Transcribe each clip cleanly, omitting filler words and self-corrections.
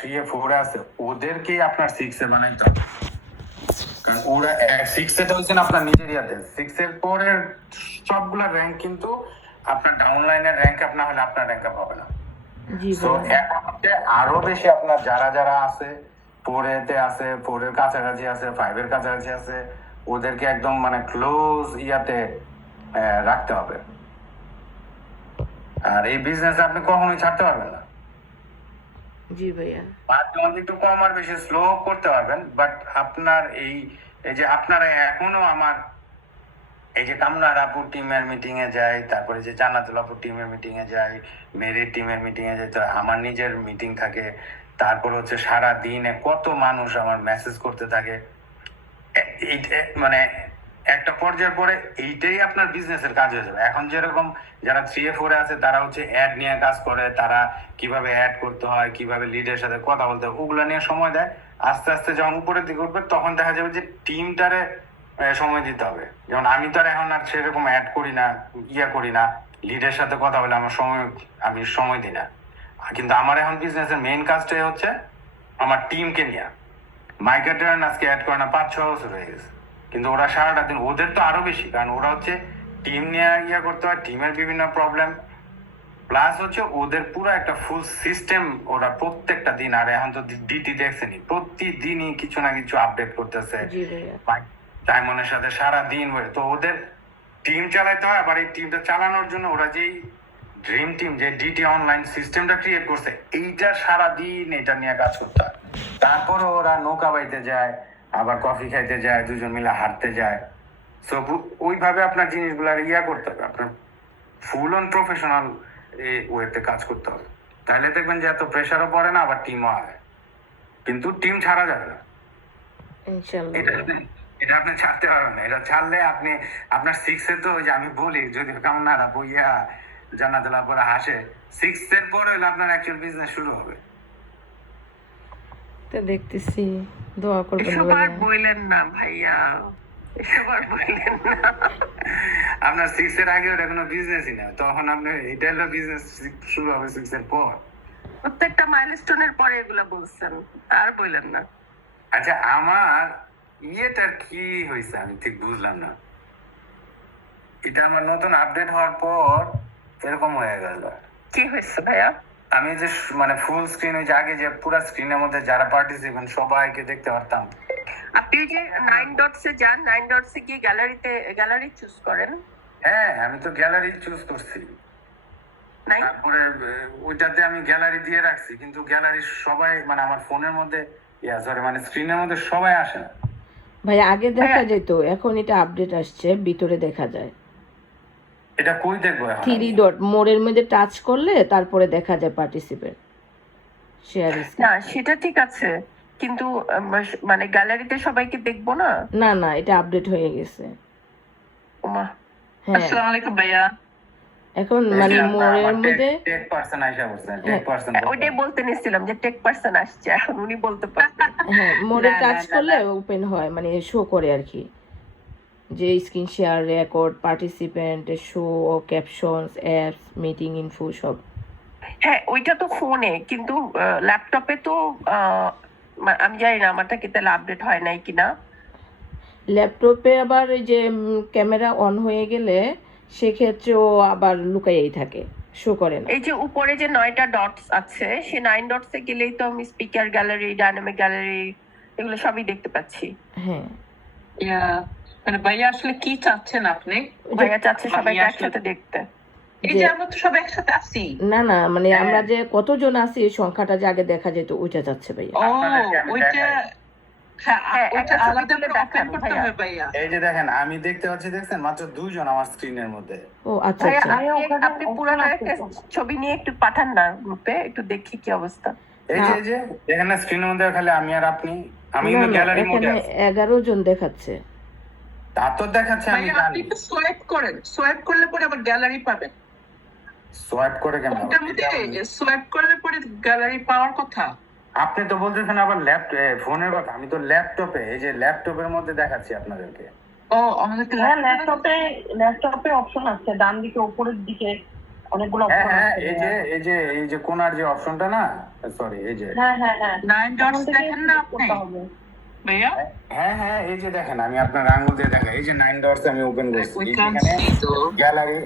3 এ 4 এ আছে ওদেরকে আপনার 6 এ বানাইতে হবে, কারণ ওরা 6 এ হচ্ছে আপনার নিজের ইয়াতে 6 এর পরের সবগুলা র্যাঙ্ক কিন্তু আপনার ডাউনলাইনের র্যাঙ্ক আপ না হলে আপনার র্যাঙ্ক আপ হবে না। জি তো ভাইয়া। এখন হচ্ছে আরো বেশি আপনার যারা যারা আছে 4 এ আছে, 4 এর কাছাকাছি আছে, 5 এর কাছাকাছি আছে, ওদেরকে একদম মানে ক্লোজ ইয়াতে রাখতে হবে। আর এই বিজনেস আপনি কখনোই ছাড়তে পারবেন না। জি ভাইয়া। মাঝে মাঝে একটু কম আর বেশি স্লো করতে পারবেন, বাট আপনার এই এই যে আপনারা এখনো আমার এই যে কামনার আপুর টিমের মিটিং এ যাই, তারপরে যে জান্নাতুল আপুর টিমের মিটিং এ যাই, মেরির টিমের মিটিং এ যাই, তো আমার নিজের মিটিং থাকে, তারপর হচ্ছে সারা দিনে কত মানুষ আমার মেসেজ করতে থাকে। মানে একটা পর্যায়ের পরে এইটাই আপনার বিজনেসের কাজ হয়ে যাবে। এখন যেরকম যারা 3 এ 4 এ আছে তারা হচ্ছে অ্যাড নিয়ে কাজ করে, তারা কিভাবে অ্যাড করতে হয়, কিভাবে লিডের সাথে কথা বলতে হয়, ওগুলো নিয়ে সময় দেয়। আস্তে আস্তে যখন উপরের দিকে উঠবে তখন দেখা যাবে যে টিমটারে সময় দিতে হবে। যেমন আমি তো আর এখন আর সেরকম অ্যাড করি না, করি না, লিডের সাথে কথা বলে আমি সময় দিই না। কিন্তু আমার এখন বিজনেসের মেইন কাজটাই হচ্ছে আমার টিমকে নিয়ে। মাইকেল টার্ন আজকে অ্যাড করে না 5-6 বছর হয়ে গেছে, কিন্তু ওরা সারাটা দিন, ওদের তো আরো বেশি, কারণ ওরা হচ্ছে টিম নিয়ে করতে হয়, টিমের বিভিন্ন প্রবলেম, প্লাস হচ্ছে ওদের পুরো একটা ফুল সিস্টেম ওরা প্রত্যেকটা দিন। আর এখন তো ডিটি দেখছেনি প্রতিদিনই কিছু না কিছু আপডেট করতেছে ডায়মন্ডের সাথে সারা দিন। তো ওদের টিম চালাইতে হয়, আবার এই টিমটা চালানোর জন্য ওরা যেই ড্রিম টিম যে ডিটি অনলাইন সিস্টেমটা ক্রিয়েট করছে, এইটা সারা দিন এটা নিয়ে কাজ করতে হয়। তারপরে ওরা নৌকা বাইতে যায়, আবার কফি খাইতে যায়, দুজন মিলে হাঁটতে যায়। সো ওইভাবে আপনার জিনিসগুলো করতে হবে, আপনার ফুল অন প্রফেশনাল ওয়েতে কাজ করতে হবে। তাহলে দেখবেন যে এত প্রেশারও পড়ে না, আবার টিমও হয়। কিন্তু টিম ছাড়া যাবে না, এটা আপনি ছাড়তে পারবেন না। এটা ছাড়লে আপনি আপনার 6 এ তো ওই যে আমি বলি, যদি কামনারা বইয়া জান্নাতুল্লাহ পরে হাসে, 6 এর পরে হলে আপনার অ্যাকচুয়াল বিজনেস শুরু হবে। তো দেখতেছি, দোয়া করবেন। এসব আর বললেন না ভাইয়া, এসব আর বললেন না। আপনার 6 এর আগে ওটা কোনো বিজনেসই না, তখন আপনার এটা হলো বিজনেস শুরু হবে 6 এর পর। প্রত্যেকটা মাইলস্টোনের পরে এগুলা বলছেন, আর বললেন না। আচ্ছা, আমার ইয়েটার কি হয়েছে আমি ঠিক বুঝলাম না। এটা আমার নতুন আপডেট হওয়ার পর এরকম হয়ে গেল। কি হয়েছে ভাইয়া? আমি যে মানে ফুল স্ক্রিন, ওই যে আগে যে পুরো স্ক্রিনের মধ্যে যারা পার্টিসিপেন্ট সবাইকে দেখতে পারতাম। আপনি যে 9 ডটসে যান, 9 ডটসে গিয়ে গ্যালারি চুজ করেন। হ্যাঁ, আমি তো গ্যালারি চুজ করছি, তারপরে ওইটাতে আমি গ্যালারি দিয়ে রাখছি, কিন্তু গ্যালারি সবাই মানে আমার ফোনের মধ্যে মানে স্ক্রিনের মধ্যে সবাই আসে না। ভাই আগে দেখা যেত, এখন এটা আপডেট আসছে, ভিতরে দেখা যায়। এটা কই দেখবো এখন? 3 ডট মোড়ের মধ্যে টাচ করলে তারপরে দেখা যায় পার্টিসিপেন্ট শেয়ার। না সেটা ঠিক আছে, কিন্তু মানে গ্যালারিতে সবাইকে দেখবো না। না না, এটা আপডেট হয়ে গেছে। ওমা, হ্যাঁ, আসসালামু আলাইকুম ভাইয়া। এখন মানে মোড়ের মধ্যে টেক পারসন আইসা বলছেন, টেক পারসন ওইটাই বলতে নিছিলাম যে টেক পারসন আসছে, এখন উনি বলতে পারবেন। হ্যাঁ, মোড়ে টাচ করলে ওপেন হয়, মানে শো করে আর কি, যে screen share, record, participant, show, captions, apps, meeting info সব। হ্যাঁ, ওইটা তো ফোনে, কিন্তু ল্যাপটপে তো আমি জানি না আমারটা কি তাহলে আপডেট হয় নাই কিনা। ল্যাপটপে আবার ওই যে ক্যামেরা অন হয়ে গেলে সেক্ষেত্রেও আবার লুকাইয়াই থাকে, শো করে না। এই যে উপরে যে 9টা ডটস আছে, সেই 9 ডটসে গেলেই তো আমি স্পিকার গ্যালারি, ডাইনামিক গ্যালারি, এগুলো সবই দেখতে পাচ্ছি। হ্যাঁ, মানে ভাইয়া আসলে কি চাচ্ছেন আপনি? ভাইয়া চাচ্ছে সবাইকে একসাথে দেখতে। এই যে আমরা তো সব একসাথে আছি। না না, মানে আমরা যে কতজন আছি এই সংখ্যাটা যে আগে দেখা যেত, ওইটা যাচ্ছে ভাইয়া। ও ওইটা, হ্যাঁ ওইটা আলাদা করে ওপেন করতে হবে ভাইয়া। এই যে দেখেন, আমি দেখতে পাচ্ছি, দেখছেন মাত্র 2 জন আমার স্ক্রিনের মধ্যে। ও আচ্ছা আচ্ছা, আপনি পুরোটা একটা ছবি নিয়ে একটু পাঠান না গ্রুপে, একটু দেখি কি অবস্থা। এই যে দেখেন না স্ক্রিনের মধ্যে খালি আমি আর আপনি, আমি কিন্তু গ্যালারি মোডে আছি। 11 জন দেখাচ্ছে। তা তো দেখাচ্ছে, আমি ভাইয়া আপনি একটু সোয়াইপ করেন, সোয়াইপ করলে পরে আবার গ্যালারি পাবেন। সোয়াইপ করে কেমন? ওটার মধ্যে সোয়াইপ করলে পরে গ্যালারি পাওয়ার কথা। আপনি তো বলতেছেন আবার ফোনের কথা, আমি তো ল্যাপটপে, এই যে ল্যাপটপের মধ্যে দেখাচ্ছি আপনাদেরকে। ও আমাদেরকে ল্যাপটপে অপশন আছে ডান দিকে উপরের দিকে, অনেকগুলো হ্যাঁ option হ্যাঁ, আছে এই যে কোনার যে অপশনটা না, সরি এই যে, হ্যাঁ হ্যাঁ হ্যাঁ 9 dots দেখেন না আপনি ভাইয়া? হ্যাঁ হ্যাঁ, এই যে দেখেন, আমি আপনার আঙ্গুল দিয়ে দেখা, এই যে 9 ডটস আমি ওপেন করছি, We এই can't যেখানে see তো। গ্যালারি,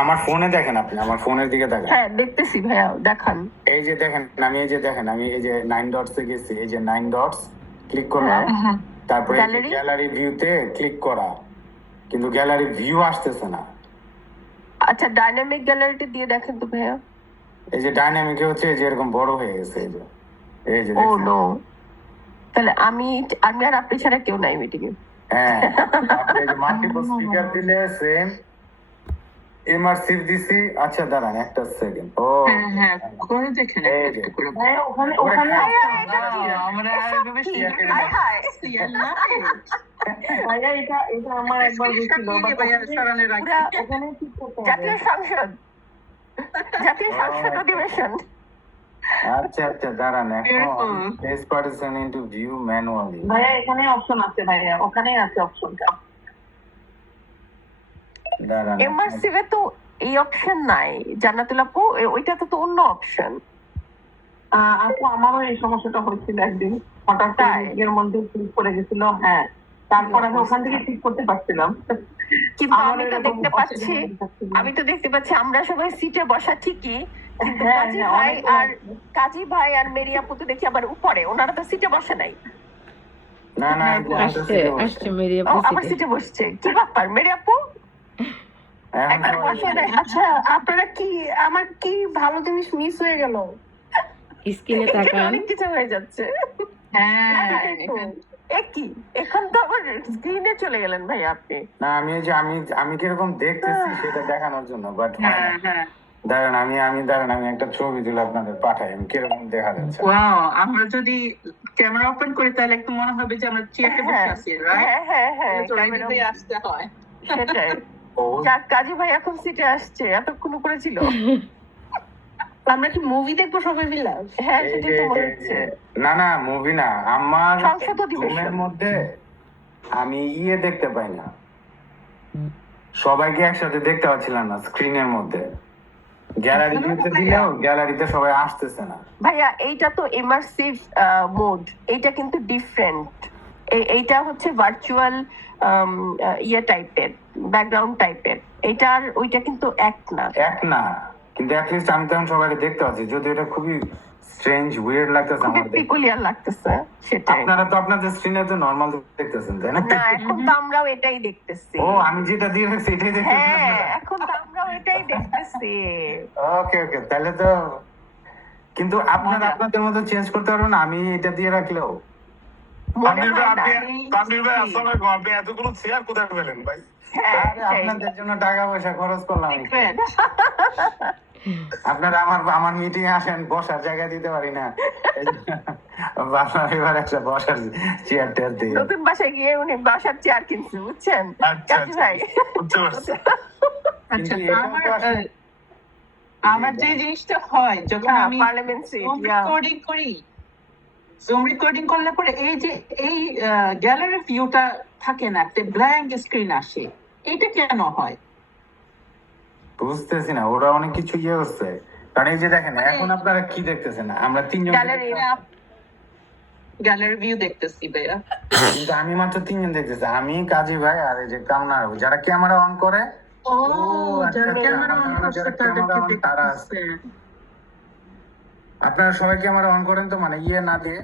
আমার ফোনে দেখেন, আপনি আমার ফোনের দিকে দেখেন, হ্যাঁ দেখতেছি ভাইয়া, দেখান। এই যে দেখেন, আমি এই যে দেখেন, আমি এই যে 9 ডটস এ গেছি, এই যে 9 ডটস ক্লিক করলাম, হ্যাঁ। তারপরে Gallery? গ্যালারি ভিউতে ক্লিক করা, কিন্তু গ্যালারি ভিউ আসতেছে না। আচ্ছা ডাইনামিক গ্যালারিতে দিয়ে দেখেন তো ভাইয়া। এই যে ডাইনামিকে হচ্ছে এই যে এরকম বড় হয়ে গেছে, এই যে ও দেখছেন? নো, তাহলে আমি আর আপনি ছাড়া কেউ নাই মিটিং এ। হ্যাঁ, তারপরে এই যে মাল্টিপল স্পিকার দিলে সেম, ইমার্সিভ দিছি। আচ্ছা দাঁড়ান একটা সেকেন্ড, ও হ্যাঁ করে দেখেন এই একটা যে। করে। ভাইয়া ওখানে ওরে ওখানে খাই। আমরা এভাবে share করে হায় হায়। share না। ভাইয়া এটা আমার একবার হয়েছিল নিয়ে ভাইয়া সরানে রাখি। পুরা ওখানে ঠিক করতে হবে। জাতীয় সংসদ, জাতীয় সংসদ অধিবেশন। আচ্ছা আচ্ছা দাঁড়ান, এখন Beautiful. Place partition into view manually, ভাইয়া এখানে অপশন আছে ভাইয়া, ওখানেই আছে অপশনটা। দাঁড়ান এমআরসিভে তো এই অপশন নাই জান্নাতুল আপু, ওইটাতে তো অন্য অপশন। আপু আমারও এই সমস্যাটা হয়েছিল একদিন, হঠাৎ তাই? এর মধ্যে ক্লিক করে গেছিল। হ্যাঁ, তারপর আমি ওখান থেকে ঠিক করতে পারছিলাম। কিন্তু আমারও আমি তো এরকম দেখতে পাচ্ছি, অসুবিধা হচ্ছিল। আমি তো দেখতে পাচ্ছি আমরা সবাই সিটে বসা ঠিকই, কিন্তু হ্যাঁ, কাজী হ্যাঁ, ভাই অনেকগুলো আর কাজী ভাই আর মেরি আপু তো দেখি আবার উপরে, ওনারা তো সিটে বসে নাই। না না, এই যে আমি তো আসছে সিটে বসছি। আসছে মেরি ও আপু আবার সিটে। সিটে বসছে, কি ব্যাপার মেরি আপু? এখন একটা সবাই- বসে নাই। আচ্ছা আপনারা কি, আমার কি ভালো জিনিস মিস হয়ে গেল? স্ক্রিনে এখানে তাকান। অনেক কিছু হয়ে যাচ্ছে। হ্যাঁ এ কি, এখন তো আবার স্ক্রিনে চলে গেলেন ভাই আপনি। না, আমি এই যে আমি কিরকম দেখতেছি সেটা দেখানোর জন্য, বাট হ্যাঁ দাঁড়ান, দাঁড়ান, আমি একটা ছবি তুলে আপনাদের পাঠাই, আমি কিরকম দেখা যাচ্ছে। ওয়াও, আমরা যদি ক্যামেরা ওপেন করি তাহলে একটু মনে হবে যে আমরা চেয়ারে বসে আছি, রাইট? হ্যাঁ হ্যাঁ হ্যাঁ, তো ক্যামেরা- ready হয়ে আসতে হয়। সেটাই। ও যাক কাজী ভাই এখন সিটে আসছে, এতক্ষণ উপরে ছিল। আমরা কি মুভি দেখবো সবাই মিলে? হ্যাঁ এই সেটাই যে তো মনে হচ্ছে। না না, মুভি না, আমার সংসদ অধিবেশন। রুমের মধ্যে আমি দেখতে পাই না, সবাইকে একসাথে দেখতে পাচ্ছিলাম না স্ক্রিনের মধ্যে, গ্যালারি ভিউতে দিলেও গ্যালারিতে সবাই আসতেছে না। ভাইয়া এইটা তো ইমার্সিভ মোড, এইটা কিন্তু ডিফারেন্ট। এইটা হচ্ছে ভার্চুয়াল ইয়ে টাইপের, ব্যাকগ্রাউন্ড টাইপের। এইটার ওইটা কিন্তু এক না। এক না, কিন্তু অ্যাটলিস্ট আমি তখন সবাইকে দেখতে পাচ্ছি, যদি এটা খুবই স্ট্রেঞ্জ উইয়ার্ড লাগতেছে খুবই আমার দেখতে। পিকুলিয়ার লাগতেছে, সেটাই। আপনারা তো আপনাদের স্ক্রিনে তো নরমাল দেখতেছেন তাই না? না এখন তো আমরাও এটাই দেখতেছি। ও আমি যেটা দিয়ে রাখছি এটাই হ্যাঁ দেখতেছেন। এখন তো আমরাও এটাই দেখতেছি। ওকে ওকে, তাহলে তো, কিন্তু আপনারা মজা। আপনাদের মতো চেঞ্জ করতে পারবেন না, আমি এটা দিয়ে রাখলেও। মনে হয় না। আপনি এতগুলো চেয়ার কোথায় পেলেন ভাই? হ্যাঁ, আরে আপনাদের জন্য টাকা পয়সা খরচ করলাম আমি। Secret. আপনারা আমার মিটিং আসেন, বসার জায়গা দিতে পারি না, আপনারা এবার একটা বসার চেয়ার টেয়ার দিয়ে। নতুন বাসায় গিয়ে উনি বাসার চেয়ার কিনছে, বুঝছেন আচ্ছা, কাজী ভাই? আচ্ছা, কিন্তু এটা আমার তো আসলে- আমার যে জিনিসটা হয় যখন আমি পার্লামেন্ট সিট, জুম রেকর্ডিং করি, জুম রেকর্ডিং করলে পরে এই যে এই গ্যালারি ভিউটা থাকে না, একটা ব্ল্যাঙ্ক স্ক্রিন আসে, এটা কেন হয়? বুঝতেছি না, ওরা অনেক কিছু হচ্ছে, কারণ এই যে দেখেন এখন আপনারা কি দেখতেছেন, আমরা তিনজন গ্যালারি গ্যালারি ভিউ দেখতেছি ভাইয়া। কিন্তু আমি মাত্র তিনজন দেখতেছি, আমি কাজী ভাই আর এই যে কামনা, যারা ক্যামেরা অন করে। ও আচ্ছা, যারা আচ্ছা, ক্যামেরা অন আপনারা করছে যারা তাদেরকে camera on তারা আছে। দেখতেছে। আপনারা সবাই ক্যামেরা অন করেন তো, মানে না দিয়ে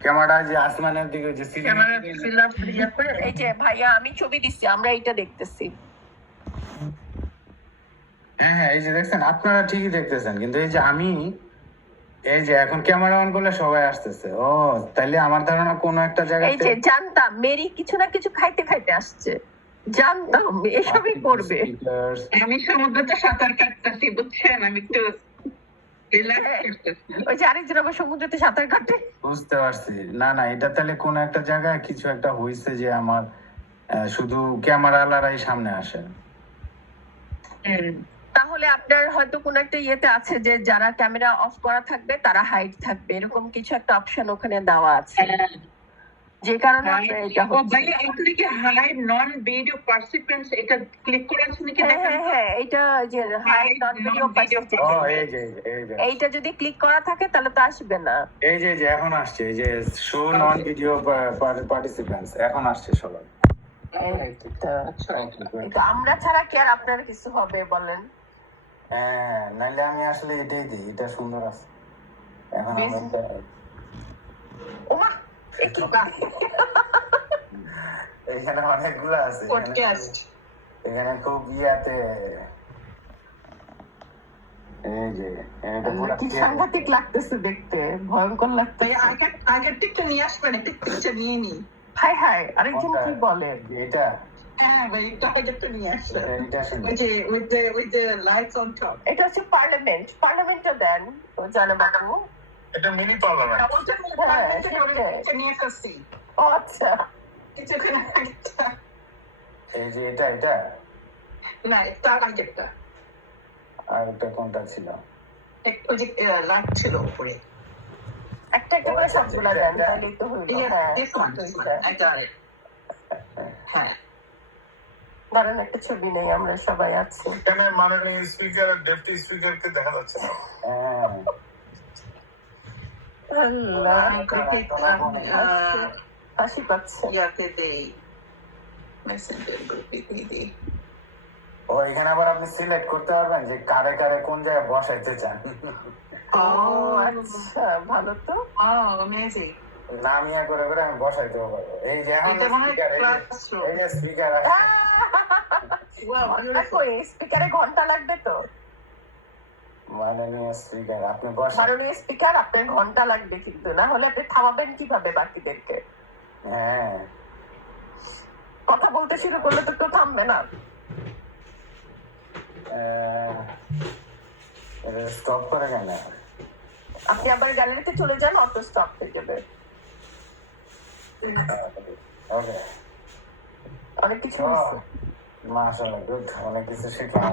ক্যামেরা যে আসমানের দিকে যে ক্যামেরা ফিল আপ ইয়ে করে এই যে ভাইয়া আমি ছবি দিচ্ছি, আমরা এইটা দেখতেছি। হ্যাঁ হ্যাঁ, এই যে দেখছেন, আপনারা ঠিকই দেখতেছেন, কিন্তু এই যে আমি এই যে এখন ক্যামেরা অন করলে সবাই আসতেছে। ও তাইলে আমার ধারণা কোনো একটা এই জায়গাতে যে জানতাম মেরি কিছু না কিছু খাইতে খাইতে আসছে, জানতাম এসবই করবে। speakers, আমি সমুদ্রতে সাঁতার কাটতেছি, বুঝছেন? আমি একটু রিল্যাক্স করতেছি। ওই যে আরেকজন আবার সমুদ্রতে সাঁতার কাটে। বুঝতে পারছি। না না, এটা তাহলে কোন একটা জায়গায় কিছু একটা হয়েছে যে আমার শুধু ক্যামেরা আলারাই সামনে আসে। তাহলে আপনার হয়তো কোন একটা ইয়েতে আছে যে যারা ক্যামেরা অফ করা থাকবে তারা হাইড থাকবে, এরকম কিছু একটা অপশন ওখানে দেওয়া আছে। যে কারণে আপনার এটা ও হচ্ছে। ভাইয়া এখানে কি হাইড নন ভিডিও পার্টিসিপেন্টস এটা ক্লিক করে আছে নাকি হ্যাঁ দেখেন হ্যাঁ হ্যাঁ, এটা যে হাইড নন ভিডিও ও এই যে এই যে এইটা যদি ক্লিক করা থাকে তাহলে তো আসবে না। এই যে এখন আসছে, এই যে শো নন ভিডিও পার্টিসিপেন্টস এখন আসছে সবাই। এটা আমরা ছাড়া কি আর আপনার কিছু হবে বলেন? হ্যাঁ, নাইলে আমি আসলে এটাই দিই, এটা সুন্দর আছে। এখন আমরা ওমা এ কি এখানে অনেকগুলো আছে, পডকাস্ট এখানে খুব ইয়াতে এই যে এটা পুরো কি সাংঘাতিক লাগতেছে দেখতে, ভয়ঙ্কর লাগতেছে। আগের টিকটা নিয়ে আসবেন, একটা পিকচার নিয়ে নি। হাই হাই, আরেকজন কি বলে? এটা হ্যাঁ ভাই, এটা আগেরটা নিয়ে আসবেন, এটা সুন্দর। ওই যে with the lights on top। এটা হচ্ছে পার্লামেন্টটা দেন জানে বাবু। এটা মিনি পার্লামেন্ট। পিকচার নিয়ে আসছি ও আচ্ছা, কিছুক্ষণ আগেরটা। এই যে এটা না, তার আগেরটা আর এটা কোনটা ছিল? ওই যে লাইট ছিল উপরে। একটা একটা করে সবগুলা দেন তাহলেই তো হইল। হ্যাঁ হ্যাঁ, ধরেন একটা ছবি নেই, আমরা সবাই আছি। এখানে মাননীয় স্পিকার ডেপুটি স্পিকারকে দেখা যাচ্ছে না। হ্যাঁ আল্লাহ, হাসি পাচ্ছে। ইয়াতে দেই, মেসেঞ্জার গ্রুপে দিয়ে দিই। ও এখানে আবার আপনি সিলেক্ট করতে পারবেন যে কারে কারে কোন জায়গায় বসাইতে চান। ও আচ্ছা, ভালো তো। অ্যামেজিং। নামিয়া করে করে আমি বসাইতে পারবো। এই যে এখন এটা মনে হয় স্পিকার, classroom। এই যে স্পিকার আছে। স্পিকারে ঘন্টা লাগবে তো। মাননীয় স্পিকার আপনি বসেন। মাননীয় স্পিকার, আপনার ঘন্টা লাগবে কিন্তু, না হলে আপনি থামাবেন কিভাবে বাকিদেরকে? হ্যাঁ, কথা বলতে শুরু করলে তো কেউ থামবে না। স্টপ করে কেন? আপনি আবার গ্যালারিতে চলে যান, অটো স্টপ হয়ে যাবে। ওকে, অনেক কিছু হয়েছে। মাশাআল্লাহ, গুড, অনেক কিছু শিখলাম।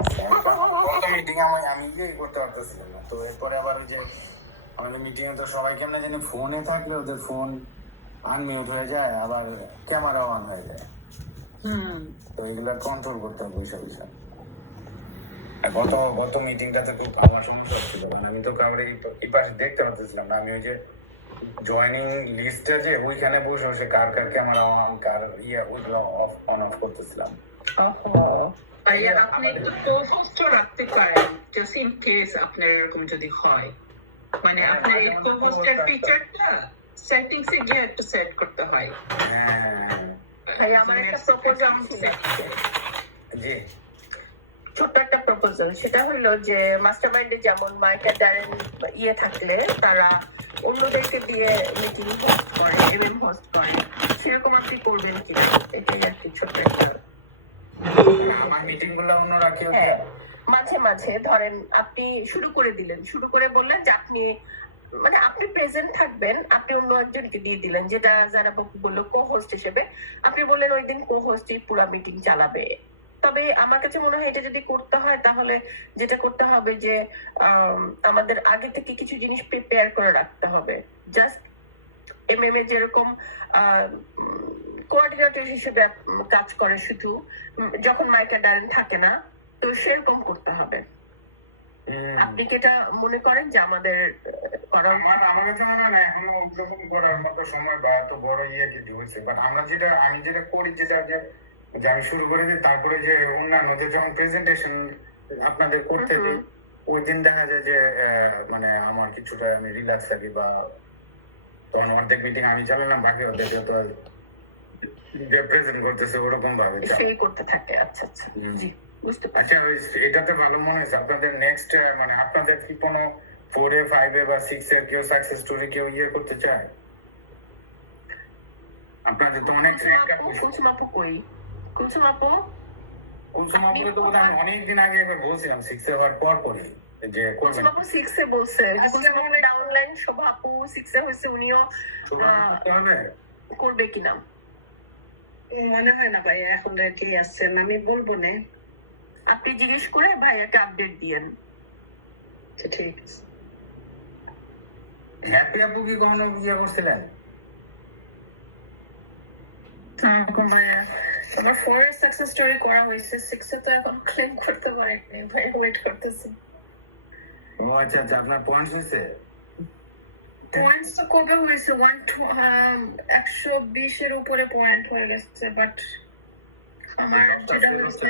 মিটিং আমি ইয়েই করতে পারতেছিলাম না, তো এরপরে আবার ওই যে আমাদের মিটিং এ তো সবাই কেমন জানি ফোনে থাকলে ওদের ফোন আনমিউট হয়ে যায়, আবার ক্যামেরা অন হয়ে যায়। তো এগুলো কন্ট্রোল করতে হবে বিষয়। গত মিটিংটাতে খুব আমার সমস্যা হচ্ছিল, মানে আমি তো কাউরে এই পাশে দেখতে পাচ্ছিলাম না। আমি ওই যে জয়নিং লিস্টে যে ওইখানে বসে বসে কার কার ক্যামেরা অন, কার ওইগুলো অন অফ করতেছিলাম। ভাইয়া আপনি একটু কো-হোস্টও রাখতে পারেন, জাস্ট ইন কেস আপনার এরকম যদি হয়। মানে আপনার এই কো-হোস্টের ফিচারটা সেটিংসে গিয়ে একটু সেট করতে হয়। হ্যাঁ, ভাই আমার একটা প্রপোজাল ছিল, জি, ছোট্ট একটা প্রপোজাল। সেটা হলো যে মাস্টারমাইন্ডে যেমন মাইকা ডারেন থাকলে তারা অন্যদেরকে দিয়ে মিটিং হোস্ট করে, এমএম হোস্ট করে, সেরকম আপনি করবেন কিনা, এটাই আর কি ছোট্ট একটা। আমার মিটিং গুলো অন্যরা কেউ হ্যাঁ, মাঝে মাঝে ধরেন আপনি শুরু করে দিলেন, শুরু করে বললেন যে আপনি মানে আপনি প্রেজেন্ট থাকবেন, আপনি অন্য একজনকে দিয়ে দিলেন, যেটা যারা বললো কো হোস্ট হিসেবে। আপনি বললেন ওই দিন কো হোস্টই পুরো মিটিং চালাবে। তবে আমার কাছে মনে হয় এটা যদি করতে হয় তাহলে যেটা করতে হবে যে আমাদের আগে থেকে কিছু জিনিস প্রিপেয়ার করে রাখতে হবে। জাস্ট এমএম এ যেরকম কোঅর্ডিনেটর হিসেবে কাজ করে শুধু যখন মাইকা ডারেন থাকে না, তো সেরকম করতে হবে। আপনি কি এটা মনে করেন যে আমাদের করা উচিত? আমার কাছে মনে হয় না এখনো ওরকম করার মতো সময় বা এত বড় কিছু হয়েছে। বাট আমি যেটা করি, যেটা যে আমি শুরু করে দিই, তারপরে যে অন্যান্যদের যখন প্রেজেন্টেশন আপনাদের করতে দিই, ওই দিন দেখা যায় যে মানে আমার কিছুটা আমি রিল্যাক্স থাকি, বা তখন অর্ধেক মিটিং আমি চালালাম, বাকি অর্ধেক যত যে প্রেজেন্ট করতেছে ওরকম ভাবে সেই করতে থাকে। আচ্ছা আচ্ছা, জি বুঝতে পারছি। আচ্ছা, এটাতে ভালো মনে হয়েছে আপনাদের নেক্সট, মানে আপনাদের কি কোনো 4 এ 5 এ বা 6 এর কেউ সাকসেস স্টোরি কেউ করতে চায়? আপনাদের তো অনেক কুলসুম আপু কই? কুলসুম আপু তো আমি অনেকদিন আগে একবার বলছিলাম 6 এ হওয়ার পর পরে যে কুলসুম আপু 6 এ বলছে, কুলসুম আপু ডাউনলাইন শোভা আপু 6 এ হইছে, উনিও করবে কিনা মনে হয় না ভাই, এখন রেডি আছেন, আমি বলবো না। আপনি জিজ্ঞেস করে ভাইয়াকে আপডেট দিয়েন। ঠিক আছে। হ্যাপি আপু কি কোনো করছিলেন? ভাইয়া আমার 4 এর সাকসেস স্টোরি করা হয়েছে, 6 এ তো এখন ক্লেম করতে পারিনি ভাই, ওয়েট করতেছি। ও আচ্ছা আচ্ছা, আপনার পয়েন্টস হয়েছে? পয়েন্টস তো কবে হয়েছে, 120 এর উপরে পয়েন্ট হয়ে গেছে, বাট আমার যেটা হয়েছে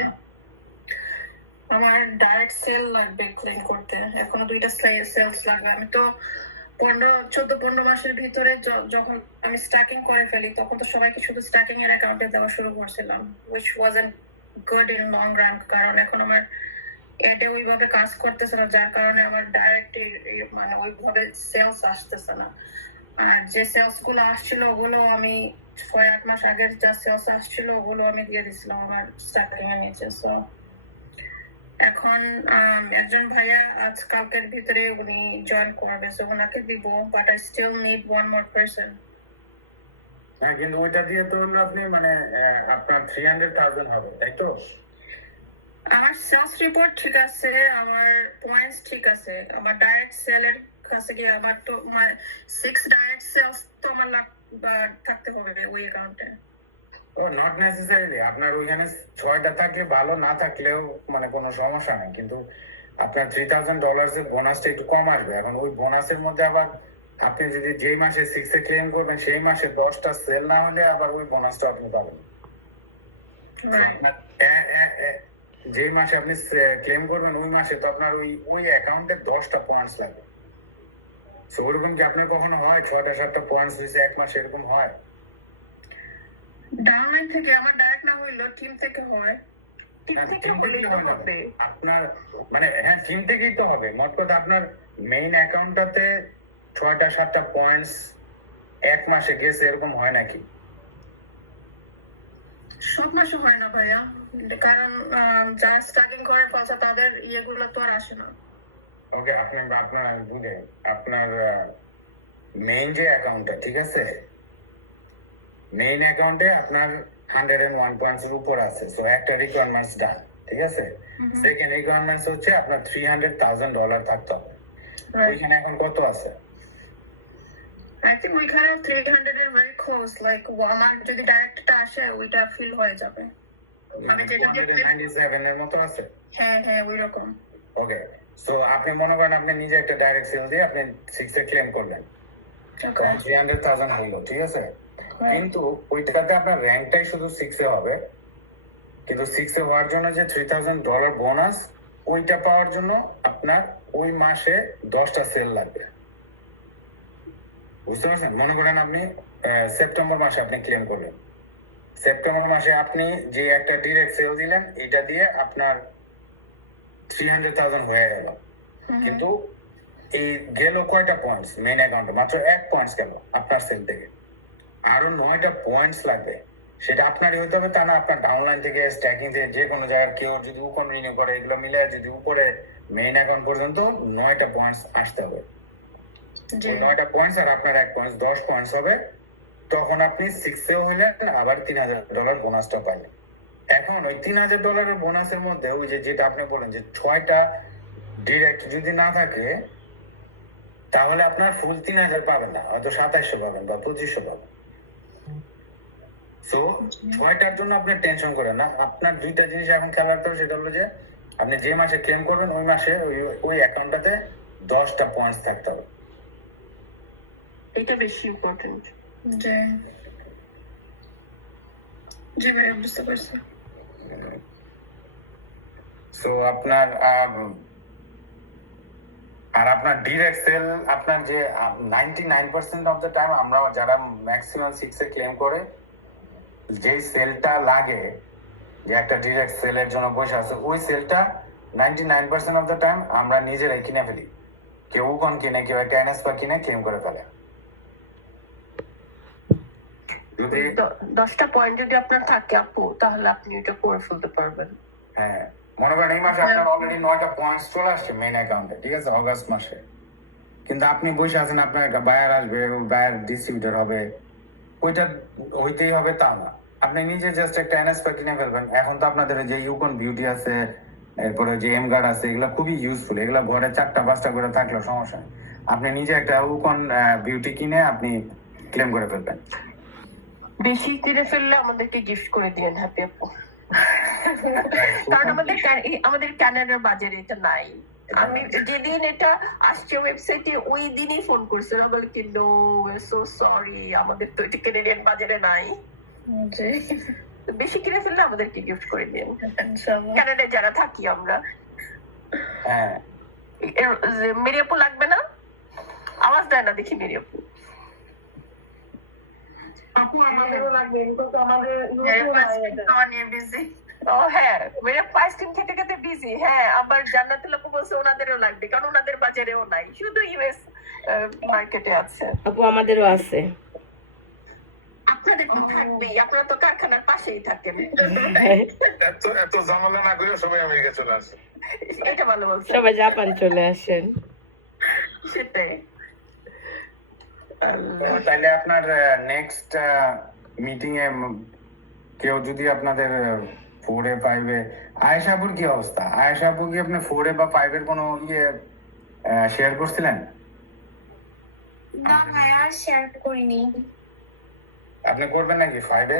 আমার ডাইরেক্ট সেল লাগবে ক্লেম করতে, এখনো 2টা সেলস লাগবে। আমি তো 14-15 মাসের ভিতরে যখন আমি স্ট্যাকিং করে ফেলি তখন তো সবাইকে শুধু স্ট্যাকিং এর অ্যাকাউন্টে দেওয়া শুরু করছিলাম, which wasn't good in long run, কারণ এখন আমার এডে ওইভাবে কাজ করতেছে না, যার কারণে আমার ডাইরেক্ট মানে ওইভাবে সেলস আসতেছে না। আর যে সেলস গুলো আসছিল ওগুলো আমি 6-8 মাস আগের যা সেলস আসছিল ওগুলো আমি দিয়ে দিছিলাম আমার স্ট্যাকিং এর নিচে। সো এখন একজন ভাইয়া আজকালকের ভিতরে উনি জয়েন করবে, সো ওনাকে দিব, but I still need one more person. হ্যাঁ, কিন্তু ওইটা দিয়ে তো হলো আপনি মানে আপনার 300,000 হবে, তাই তো? আমার সেলস রিপোর্ট ঠিক আছে, আমার পয়েন্টস ঠিক আছে, আমার ডাইরেক্ট সেলের কাছে গিয়ে আমার তো 6 ডাইরেক্ট সেলস তো আমার থাকতে হবে ওই অ্যাকাউন্টে। ও নট নেসেসারিলি আপনার ওইখানে 6টা থাকলে ভালো, না থাকলেও মানে কোনো সমস্যা নাই, কিন্তু আপনার $3,000 এর বোনাসটা একটু কম আসবে। এখন ওই বোনাসের মধ্যে আবার আপনি যদি যেই মাসে 6 এ ক্লেম করবেন সেই মাসে 10টা সেল না হলে আবার ওই বোনাসটা আপনি পাবেন। যেই মাসে আপনি ক্লেম করবেন ওই মাসে তো আপনার ওই অ্যাকাউন্টে 10টা পয়েন্টস লাগবে। সো ওরকম কি আপনার কখনো হয় 6টা-7টা পয়েন্টস হয়েছে এক মাসে, এরকম হয়? ডাউনলাইন থেকে আমার ডাইরেক্ট না হইলো টিম থেকে হয়। টিম থেকে টিম হলেই থেকেই তো হবে। হবে। আপনার মানে হ্যাঁ টিম থেকেই তো হবে, মোট কথা আপনার মেইন অ্যাকাউন্টটাতে 6টা-7টা পয়েন্টস এক মাসে গেছে, এরকম হয় নাকি? সব মাসে হয় না ভাইয়া, কারণ যারা স্টার্টিং করে ফেলছে তাদের ইয়েগুলো তো আর আসে না। ওকে, আপনার বুঝে আপনার মেইন যে অ্যাকাউন্টটা, ঠিক আছে, মেইন অ্যাকাউন্টে আপনার 101 পয়েন্টস এর উপর আছে, সো একটা রিকোয়ারমেন্টস ডান, ঠিক আছে। সেকেন্ড রিকোয়ারমেন্টস হচ্ছে আপনার $300,000 থাকতে হবে। ওইখানে এখন কত আছে? I think ওইখানে 300 এর very close, like আমার যদি ডাইরেক্টটা আসে ওইটা ফিল হয়ে যাবে। আমি যেটা দিয়ে 297 এর মতো আছে। হ্যাঁ হ্যাঁ ওই রকম। ওকে, সো আপনি মনে করেন আপনি নিজে একটা ডাইরেক্ট সেল দিয়ে আপনি 6 এ ক্লেম করলেন, ওকে 300,000 হইলো, ঠিক আছে। কিন্তু ওইটাতে আপনার র্যাঙ্কটাই শুধু 6 এ হবে, কিন্তু 6 এ হওয়ার জন্য যে $3,000 বোনাস, ওইটা পাওয়ার জন্য আপনার ওই মাসে 10টা সেল লাগবে, বুঝতে পারছেন? মনে করেন আপনি সেপ্টেম্বর মাসে আপনি ক্লেম করলেন, সেপ্টেম্বর মাসে আপনি যে একটা ডিরেক্ট সেল দিলেন, এটা দিয়ে আপনার 300,000 হয়ে গেল, কিন্তু এই গেল কয়টা পয়েন্টস মেইন অ্যাকাউন্টে? মাত্র 1 পয়েন্টস গেল আপনার সেল থেকে, আরো 9টা পয়েন্টস লাগবে। সেটা আপনারই হতে হবে, তা না আপনার ডাউনলাইন থেকে স্ট্যাকিং থেকে যে কোনো জায়গার কেউ যদি উপর রিনিউ করে, এগুলো মিলে যদি উপরে মেইন অ্যাকাউন্ট পর্যন্ত 9টা পয়েন্টস আসতে হবে। 9টা পয়েন্টস আর আপনার 1 পয়েন্টস 10 পয়েন্টস হবে, তখন আপনি 6 এও হলে আবার $3,000 বোনাসটা পাবেন। এখন ওই $3,000 বোনাসের মধ্যে ওই যেটা আপনি বলেন যে 6টা ডিরেক্ট যদি না থাকে, তাহলে আপনার ফুল 3,000 পাবেন না, হয়তো 2700 পাবেন বা 2500 পাবেন। সো 6টার জন্য আপনি টেনশন করেন না, আপনার 2টা জিনিস এখন খেয়াল রাখতে হবে, সেটা হলো যে আপনি যে মাসে ক্লেম করবেন ওই মাসে ওই অ্যাকাউন্টটাতে 10টা পয়েন্টস থাকতে হবে। এটা বেশি ইম্পর্টেন্ট। জি জি ভাইয়া বুঝতে পারছি। সো আপনার আর আপনার ডিরেক্ট সেল আপনার যে 99% অফ দ্য টাইম আমরা যারা ম্যাক্সিমাম 6 এ ক্লেম করে, যেই সেলটা লাগে, যে একটা ডিরেক্ট সেলের জন্য বসে আছে, ওই সেলটা 99% অফ দ্য টাইম আমরা নিজেরাই কিনে ফেলি। কেউ কোন কিনে, কেউ একটা এনএসপা কিনে ক্লেম করে ফেলে। যদি 10টা পয়েন্ট যদি আপনার থাকে আপু, তাহলে আপনি এটা করে ফেলতে পারবেন। হ্যাঁ, মনে করেন এই মাসে আপনার অলরেডি 9টা পয়েন্টস চলে আসছে মেইন অ্যাকাউন্টে, ঠিক আছে, অগাস্ট মাসে, কিন্তু আপনি বসে আছেন, আপনার একটা বায়ার আসবে, বায়ার ডিস্ট্রিবিউটর হবে, ওইটা হইতেই হবে তা না, আপনি নিজে জাস্ট একটা এনএসপা কিনে ফেলবেন। এখন তো আপনাদের যে ইউকন বিউটি আছে, এরপরে যে এম গার্ড আছে, এগুলো খুবই ইউজফুল, এগুলো ঘরে 4টা-5টা করে থাকলেও সমস্যা নেই। আপনি নিজে একটা ইউকন বিউটি কিনে আপনি ক্লেম করে ফেলবেন। বেশি কিনে ফেললে আমাদেরকে গিফট করে দিয়েন হ্যাপি আপু। কারণ আমাদের কানাডার বাজারে এটা নাই। আমি যেদিন এটা আসছে ওয়েবসাইটে ওই দিনই ফোন করছিলাম, বলে কি নো সো সরি, আমাদের তো এটা কানাডিয়ান বাজারে নাই। জি তো বেশি কিনে ফেললে আমাদেরকে গিফট করে দিন, ইনশাআল্লাহ। কানাডায় যারা থাকি আমরা। হ্যাঁ মেরি আপু লাগবে না? আওয়াজ দেয় না দেখি মেরি আপু। আপু আমাদেরও লাগবে, কিন্তু আমাদের খাওয়া নিয়ে বিজি। ও হ্যাঁ, মেরি আপু আইসক্রিম খেতে খেতে বিজি। হ্যাঁ, আবার জান্নাতুল আপু বলছে ওনাদেরও লাগবে, কারণ ওনাদের বাজারেও নাই, শুধু ইউএস মার্কেটে আছে। আপু আমাদেরও আছে। আপনাদের তো থাকবেই, আপনারা তো কারখানার পাশেই থাকেন। এত ঝামেলা না করে সবাই আমেরিকা চলে আসে। এটা ভালো বলছে। সবাই জাপান চলে আসেন। সেটাই। তাহলে আপনার নেক্সট মিটিং এ কেউ যদি আপনাদের 4 5 আয়েশাপুর কি অবস্থা? আয়েশাপুর কি আপনি 4 বা 5 কোনো শেয়ার করছিলেন? না ভাইয়া শেয়ার করিনি। আপনি করবেন নাকি 5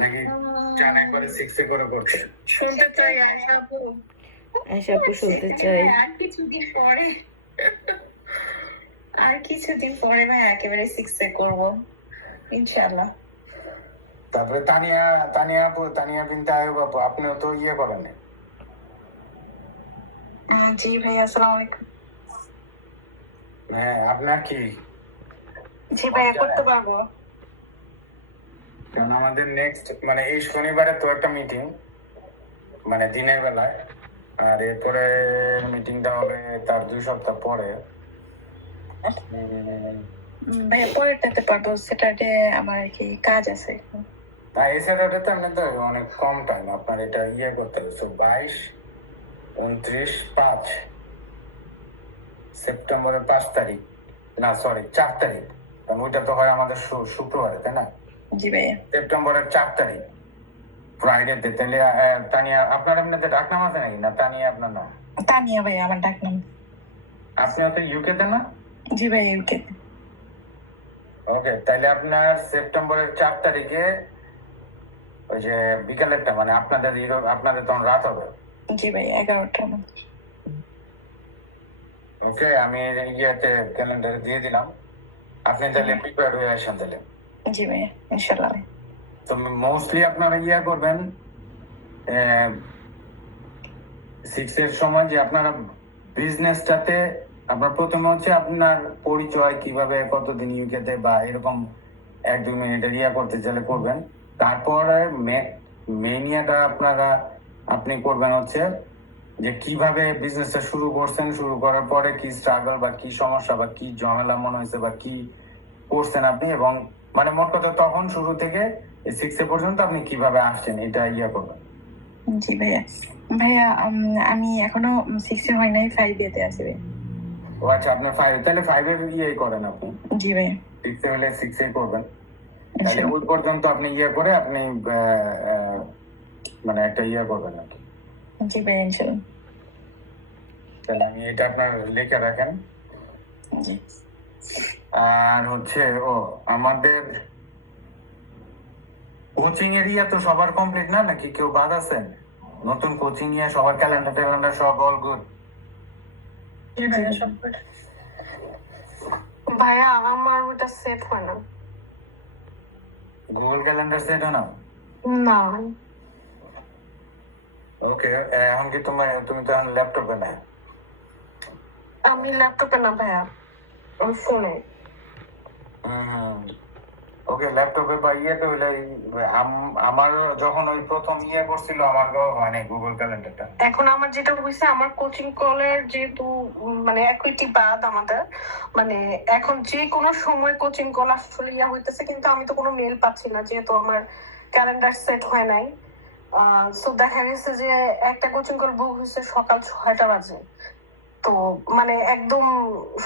নাকি চান একবারে 6 করে করতে? শুনতে চাই আয়শা আপু। আয়েশা আপু শুনতে চাই। আর কিছুদিন পরে ভাই একেবারে 6 করবো ইনশাআল্লাহ। তারপরে তানিয়া বিনতে আয়ুব আপু, আপনিও তো করেন। জি ভাইয়া, আসসালামু আলাইকুম। হ্যাঁ, আপনার কি? জি ভাইয়া, করতে পারবো। কারণ আমাদের নেক্সট এই শনিবারে তো একটা মিটিং, দিনের বেলায়, আর এরপরে মিটিংটা হবে তার 2 সপ্তাহ পরে। ভাইয়া পরেরটাতে পারবো, স্যাটারডে আমার কি কাজ আছে। এছাড়া ওটা তো আপনাদের অনেক কম টাইম, আপনার এটা করতে হবে। 22, 29, 5 সেপ্টেম্বরের 5 তারিখ, না সরি 4 তারিখ, কারণ ওইটা তো হয় আমাদের শুক্রবারে, তাই না? জি ভাইয়া। সেপ্টেম্বরের 4 তারিখ ফ্রাইডেতে। তাহলে তানিয়া আপনার এমনিতে ডাকনাম আছে নাকি? না তানিয়া আপনার নাম? তানিয়া ভাইয়া আমার ডাক নাম। আপনি হচ্ছে ইউকেতে না? জি ভাইয়া, ইউকে। ওকে, তাহলে আপনার সেপ্টেম্বরের 4 তারিখে ওই যে বিকালেরটা, আপনাদের তখন রাত হবে। জি ভাইয়া, 11টার মধ্যে। ওকে, আমি ক্যালেন্ডারে দিয়ে দিলাম। আপনি তাহলে প্রিপেয়ার হয়ে আসেন তাহলে। জি ভাইয়া, ইনশাআল্লাহ। তো মোস্টলি আপনারা করবেন 6 এর সময়, যে আপনারা বিজনেসটাতে আপনার প্রথমে হচ্ছে আপনার পরিচয়, কিভাবে কতদিন ইউকেতে বা এরকম 1-2 মিনিটের করতে চাইলে করবেন। তারপরে মেইন আপনি করবেন হচ্ছে যে কিভাবে বিজনেসটা শুরু করছেন, শুরু করার পরে কি স্ট্রাগল বা কি সমস্যা বা কি ঝামেলা মনে হয়েছে বা কি করছেন আপনি, এবং মোট কথা তখন শুরু থেকে 6 পর্যন্ত আপনি কিভাবে আসছেন এটা করবেন। জি ভাইয়া। ভাইয়া আমি এখনো 6 হয় নাই, 5 আছি ভাইয়া। ও আচ্ছা, আপনার 5, তাহলে 5 করেন আপনি। জি ভাইয়া। 6 হলে 6 করবেন। তাহলে ওই পর্যন্ত আপনি করে আপনি একটা করবেন আর কি। জি ভাইয়া, ইনশাআল্লাহ। তাহলে আমি এটা আপনার লিখে রাখেন। জি। আর হচ্ছে আমাদের কোচিং এরিয়া তো সবার কমপ্লিট না, নাকি কেউ বাদ আছেন? নতুন কোচিং নিয়ে সবার ক্যালেন্ডার সব অল গুড? জি ভাইয়া, সব good। ভাইয়া আমার ওটা সেট হয় না। গুগল ক্যালেন্ডার সেট হয় না? না। ওকে, এখন কি তুমি তো এখন ল্যাপটপে না? আমি ল্যাপটপে না ভাইয়া, আমি ফোনে। ওকে, ল্যাপটপে বা হইলে আমার যখন ওই প্রথম করছিল আমার হয় নাই গুগল ক্যালেন্ডারটা। এখন আমার যেটা হয়েছে, আমার কোচিং কলের যেহেতু অ্যাকুইটি বাদ আমাদের, এখন যে কোনো সময় কোচিং কল আসলে হইতেছে, কিন্তু আমি তো কোনো মেল পাচ্ছি না, যেহেতু আমার ক্যালেন্ডার সেট হয় নাই। সো দেখা গেছে যে একটা কোচিং কল বুক হয়েছে সকাল 6টা বাজে। তো একদম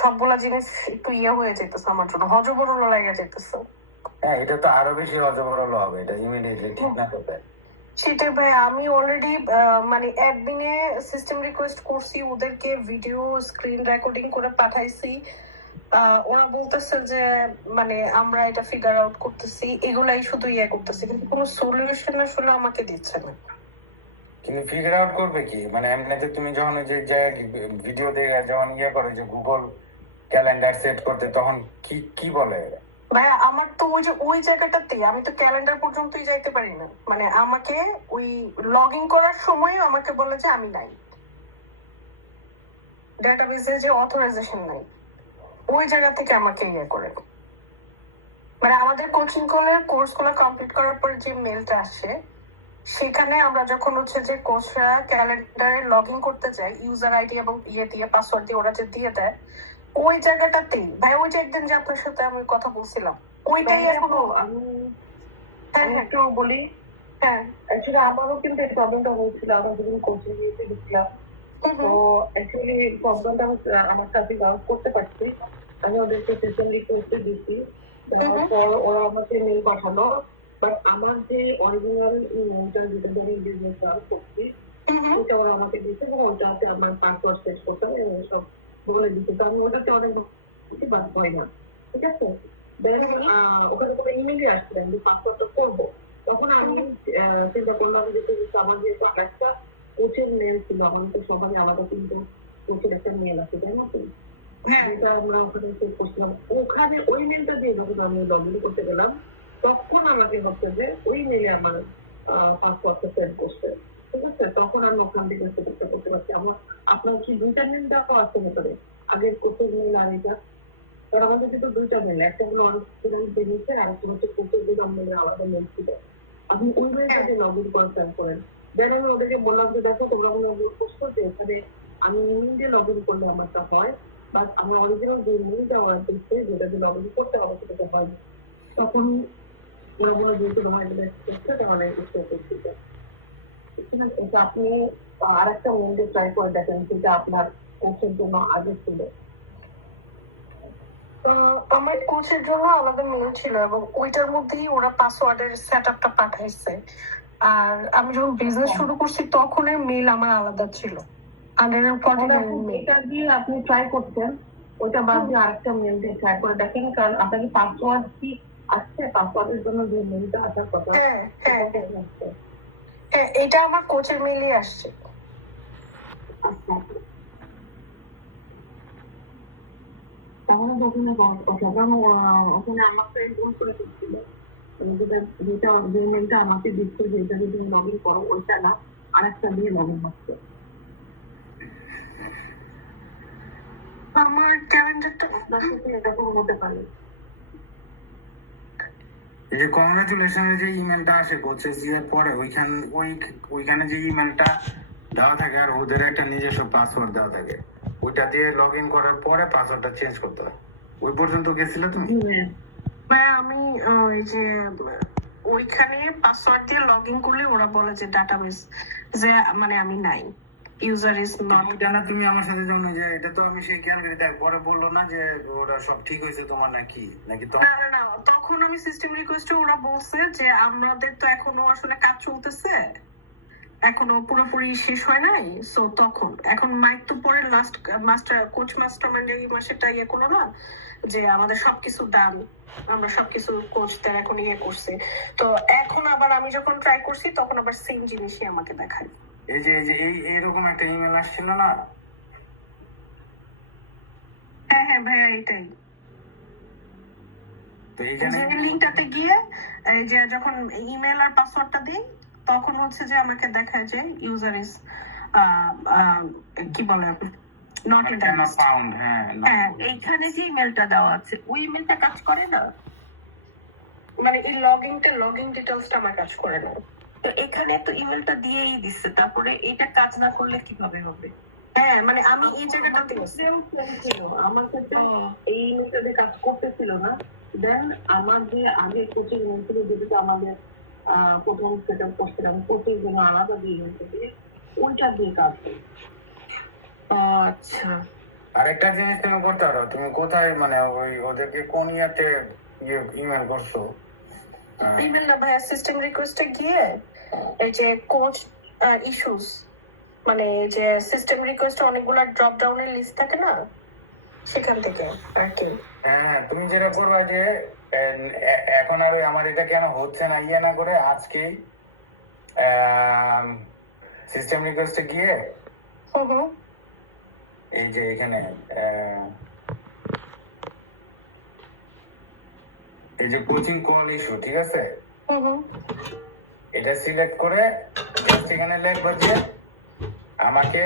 সবগুলা জিনিস একটু হয়ে যেতেছে, আমার জন্য হজবরল লাগে যেতেছে। হ্যাঁ, এটা তো আরো বেশি হজবরল হবে, এটা ইমিডিয়েটলি ঠিক না করবে। সেটাই ভাই, আমি অলরেডি অ্যাডমিনে সিস্টেম রিকোয়েস্ট করছি, ওদেরকে ভিডিও স্ক্রিন রেকর্ডিং করে পাঠাইছি। ওরা বলতেছে যে মানে আমরা এটা ফিগার আউট করতেছি, এগুলাই শুধু ইয়ে করতেছি, কিন্তু কোনো সলিউশন আসলে আমাকে দিচ্ছে না। কিন্তু ফিগার আউট করবে কি, মানে এমনিতে তুমি যখন ওই যে ভিডিও দেখে যখন করে যে গুগল ক্যালেন্ডার সেট করতে, তখন কি কি বলে? ভাইয়া আমার তো ওই জায়গাটাতে আমি তো ক্যালেন্ডার পর্যন্তই যাইতে পারি না, মানে আমাকে ওই লগ ইন করার সময় আমাকে বলে যে আমি নাই, ডাটাবেসে যে অথরাইজেশন নাই, ওই জায়গা থেকে আমাকে ইয়ে করে। মানে আমাদের কোচিং কলের কোর্সগুলো কমপ্লিট করার পর যে মেলটা আসে, সেখানে আমরা যখন হচ্ছে যে কোচরা ক্যালেন্ডারে লগ ইন করতে যাই, ইউজার আইডি এবং ইয়ে দিয়ে পাসওয়ার্ড দিয়ে ওরা যে দিয়ে দেয়, ওই জায়গাটাতেই ভাই ওই যে একদিন যে আপনার সাথে আমি কথা বলছিলাম, ওইটাই এখনো আমি হ্যাঁ হ্যাঁ একটু বলি। হ্যাঁ অ্যাকচুয়ালি আমারও কিন্তু এই প্রবলেমটা হয়েছিল, আমরা যখন কোচিং নিতে গেছিলাম। তো অ্যাকচুয়ালি প্রবলেমটা আমি আমার সাথে আউট করতে পারছি। আমি ওদেরকে সিস্টেম রিকোয়েস্টে দিচ্ছি, দেওয়ার পর ওরা আমাকে মেল পাঠালো। বাট আমার যে অরিজিনাল ইমেলটা যেটা আমি বিজনেস রান করছি, ওটা ওরা আমাকে দিচ্ছে এবং ওটাতে আমার পাসওয়ার্ড সেট করতে হবে এবং সব বলে দিচ্ছে। তো আমি ওটাতে অনেক বাদ হয় না, ঠিক আছে। দেন ওখানে কোনো ইমেলই আসছে যে পাসওয়ার্ডটা করবো। তখন আমি চিন্তা করলাম যে আমার যেহেতু একটা কোচের মেল ছিল, আমাদের তো সবারই আলাদা কিন্তু কোচের একটা মেল আছে, তাই না? যেটা আমরা ওখানে চেক করছিলাম, ওখানে ওই মেলটা দিয়ে যখন আমি লগ ইন করতে গেলাম, তখন আমাকে হচ্ছে যে ওই মেলে আমার পাসওয়ার্ডটা সেন্ড করছে, ঠিক আছে। তখন আমি ওখান থেকে চেষ্টা করতে পারছি। আমার আপনার কি দুইটা মেল দেওয়া আছে ভেতরে, আগের কোচের মেল আর এটা? কারণ আমাদের কিন্তু দুইটা মেল, একটা হলো অনেক স্টুডেন্ট বেরিয়েছে আর একটা হচ্ছে কোচের দুটো মেলের আলাদা মেল ছিল। আপনি ওই মেলটাতে লগ ইন করে সেন্ড করেন। দেন আমি ওদেরকে বললাম যে দেখো তোমরা মনে হয় করছো যে এখানে আমি মেল দিয়ে লগ ইন করলে আমারটা হয়, বাট আমার অরিজিনাল যে মেলটা ওরা দিচ্ছে যেটা দিয়ে লগ ইন করতে হবে সেটা হয় না। তখন ওরা বলে যেহেতু তোমার এগুলো করছে তাহলে করছি। ঠিক আছে, এটা আপনি আর একটা মেল দিয়ে ট্রাই করে দেখেন যেটা আপনার কোচের জন্য আগে ছিল। আমার কোচের জন্য আলাদা মেল ছিল এবং ওইটার মধ্যেই ওরা পাসওয়ার্ডের সেট আপটা পাঠাইছে। আর আমি যখন বিজনেস শুরু করছি তখনের মেল আমার আলাদা ছিল, 149 মেল। এটা দিয়ে আপনি ট্রাই করছেন, ওইটা বাদ দিয়ে আরেকটা মেল দিয়ে ট্রাই করে দেখেন, কারণ আপনাকে পাসওয়ার্ড কি আসছে, পাসওয়ার্ডের জন্য যে মেলটা আসার কথা হ্যাঁ হ্যাঁ হ্যাঁ এটা আমার কোচের মেলই আসছে। তাহলে যখন কথা, কারণ ওখানে আমাকে ভুল করে দিচ্ছিল, যেটা যে মেলটা আমাকে দিচ্ছে যেটা যদি লগ ইন করো ওইটা না, আরেকটা দিয়ে লগ ইন হচ্ছে। আমার ক্যালেন্ডারটা আপনার সাথে এরকম হতে পারে। এই যে কংগ্রাচুলেশনের যে ইমেলটা আসে কোচেস এর পরে, ওইখানে যে ইমেলটা দেওয়া থাকে আর ওদের একটা নিজস্ব পাসওয়ার্ড দেওয়া থাকে, ওইটা দিয়ে লগ ইন করার পরে পাসওয়ার্ডটা চেঞ্জ করতে হয়। ওই পর্যন্ত গেছিলে তুমি? আমি ওই যে ওইখানে পাসওয়ার্ড দিয়ে লগ ইন করলে ওরা বলে যে ডাটাবেস যে মানে আমি নাই, ইউজার ইজ নট। এটা না তুমি আমার সাথে যেমন যে এটা তো আমি সেই ক্যালকুলেট দেখ পরে বললো না যে ওরা সব ঠিক হয়েছে তোমার নাকি তো? না না না, তখন আমি সিস্টেম রিকোয়েস্টে ওরা বলছে যে আমাদের তো এখনো আসলে কাজ চলতেছে, এখনো পুরোপুরি শেষ হয় নাই। সো তখন এখন মাইক তো পরে লাস্ট কোচ মাস্টার মাইন্ড এই মাসেটা ইয়ে করলো না যে আমাদের সবকিছু ডান, আমরা সবকিছু কোচদের এখন ইয়ে করছি। তো এখন আবার আমি যখন ট্রাই করছি তখন আবার সেম জিনিসই আমাকে দেখায়। এই যে এইরকম একটা ইমেল আসছিল না? হ্যাঁ হ্যাঁ ভাইয়া এটাই। তো এইখানে লিঙ্কটাতে গিয়ে এই যে যখন ইমেল আর পাসওয়ার্ডটা দিই তখন হচ্ছে যে আমাকে দেখায় যে ইউজার ইজ কি বলে নট ইন্টারেস্টেড। ফাউন্ড। হ্যাঁ, এইখানে যে ইমেলটা দেওয়া আছে ওই ইমেলটা কাজ করে না, মানে এই লগইন ডিটেইলসটা আমার কাজ করে না। তো এখানে তো ইমেলটা দিয়েই দিচ্ছে, তারপরে এটা কাজ না করলে কিভাবে হবে? হ্যাঁ মানে আমি এই জায়গাটাতে ছিল আমার ক্ষেত্রে এই ইমেলটাতে কাজ করতেছিল না। দেন আমার যে আগে কোচিং ছিল যেটা আমাদের প্রথম সেট আপ করছিলাম কোচিং জন্য আলাদা দিয়ে ওইটা দিয়ে কাজ। আচ্ছা, আরেকটা জিনিস তুমি করতে পারো, তুমি কোথায় মানে ওই ওদেরকে কোন ইয়াতে ইমেল করছো? ইমেল না ভাইয়া, সিস্টেম রিকোয়েস্টে গিয়ে এই যে কোচ ইস্যুস, মানে যে সিস্টেম রিকোয়েস্টে অনেকগুলা ড্রপ ডাউনের লিস্ট থাকে না, সেখান থেকে আর কি। হ্যাঁ, তুমি যেটা করবা যে এখন আর ওই আমার এটা কেন হচ্ছে না ইয়ে না করে আজকেই সিস্টেম রিকোয়েস্টে গিয়ে হুম হুম এই যে এখানে এই যে কোচিং কল ইস্যু, ঠিক আছে, হুম হুম এটা সিলেক্ট করে জাস্ট এখানে লিখবো যে আমাকে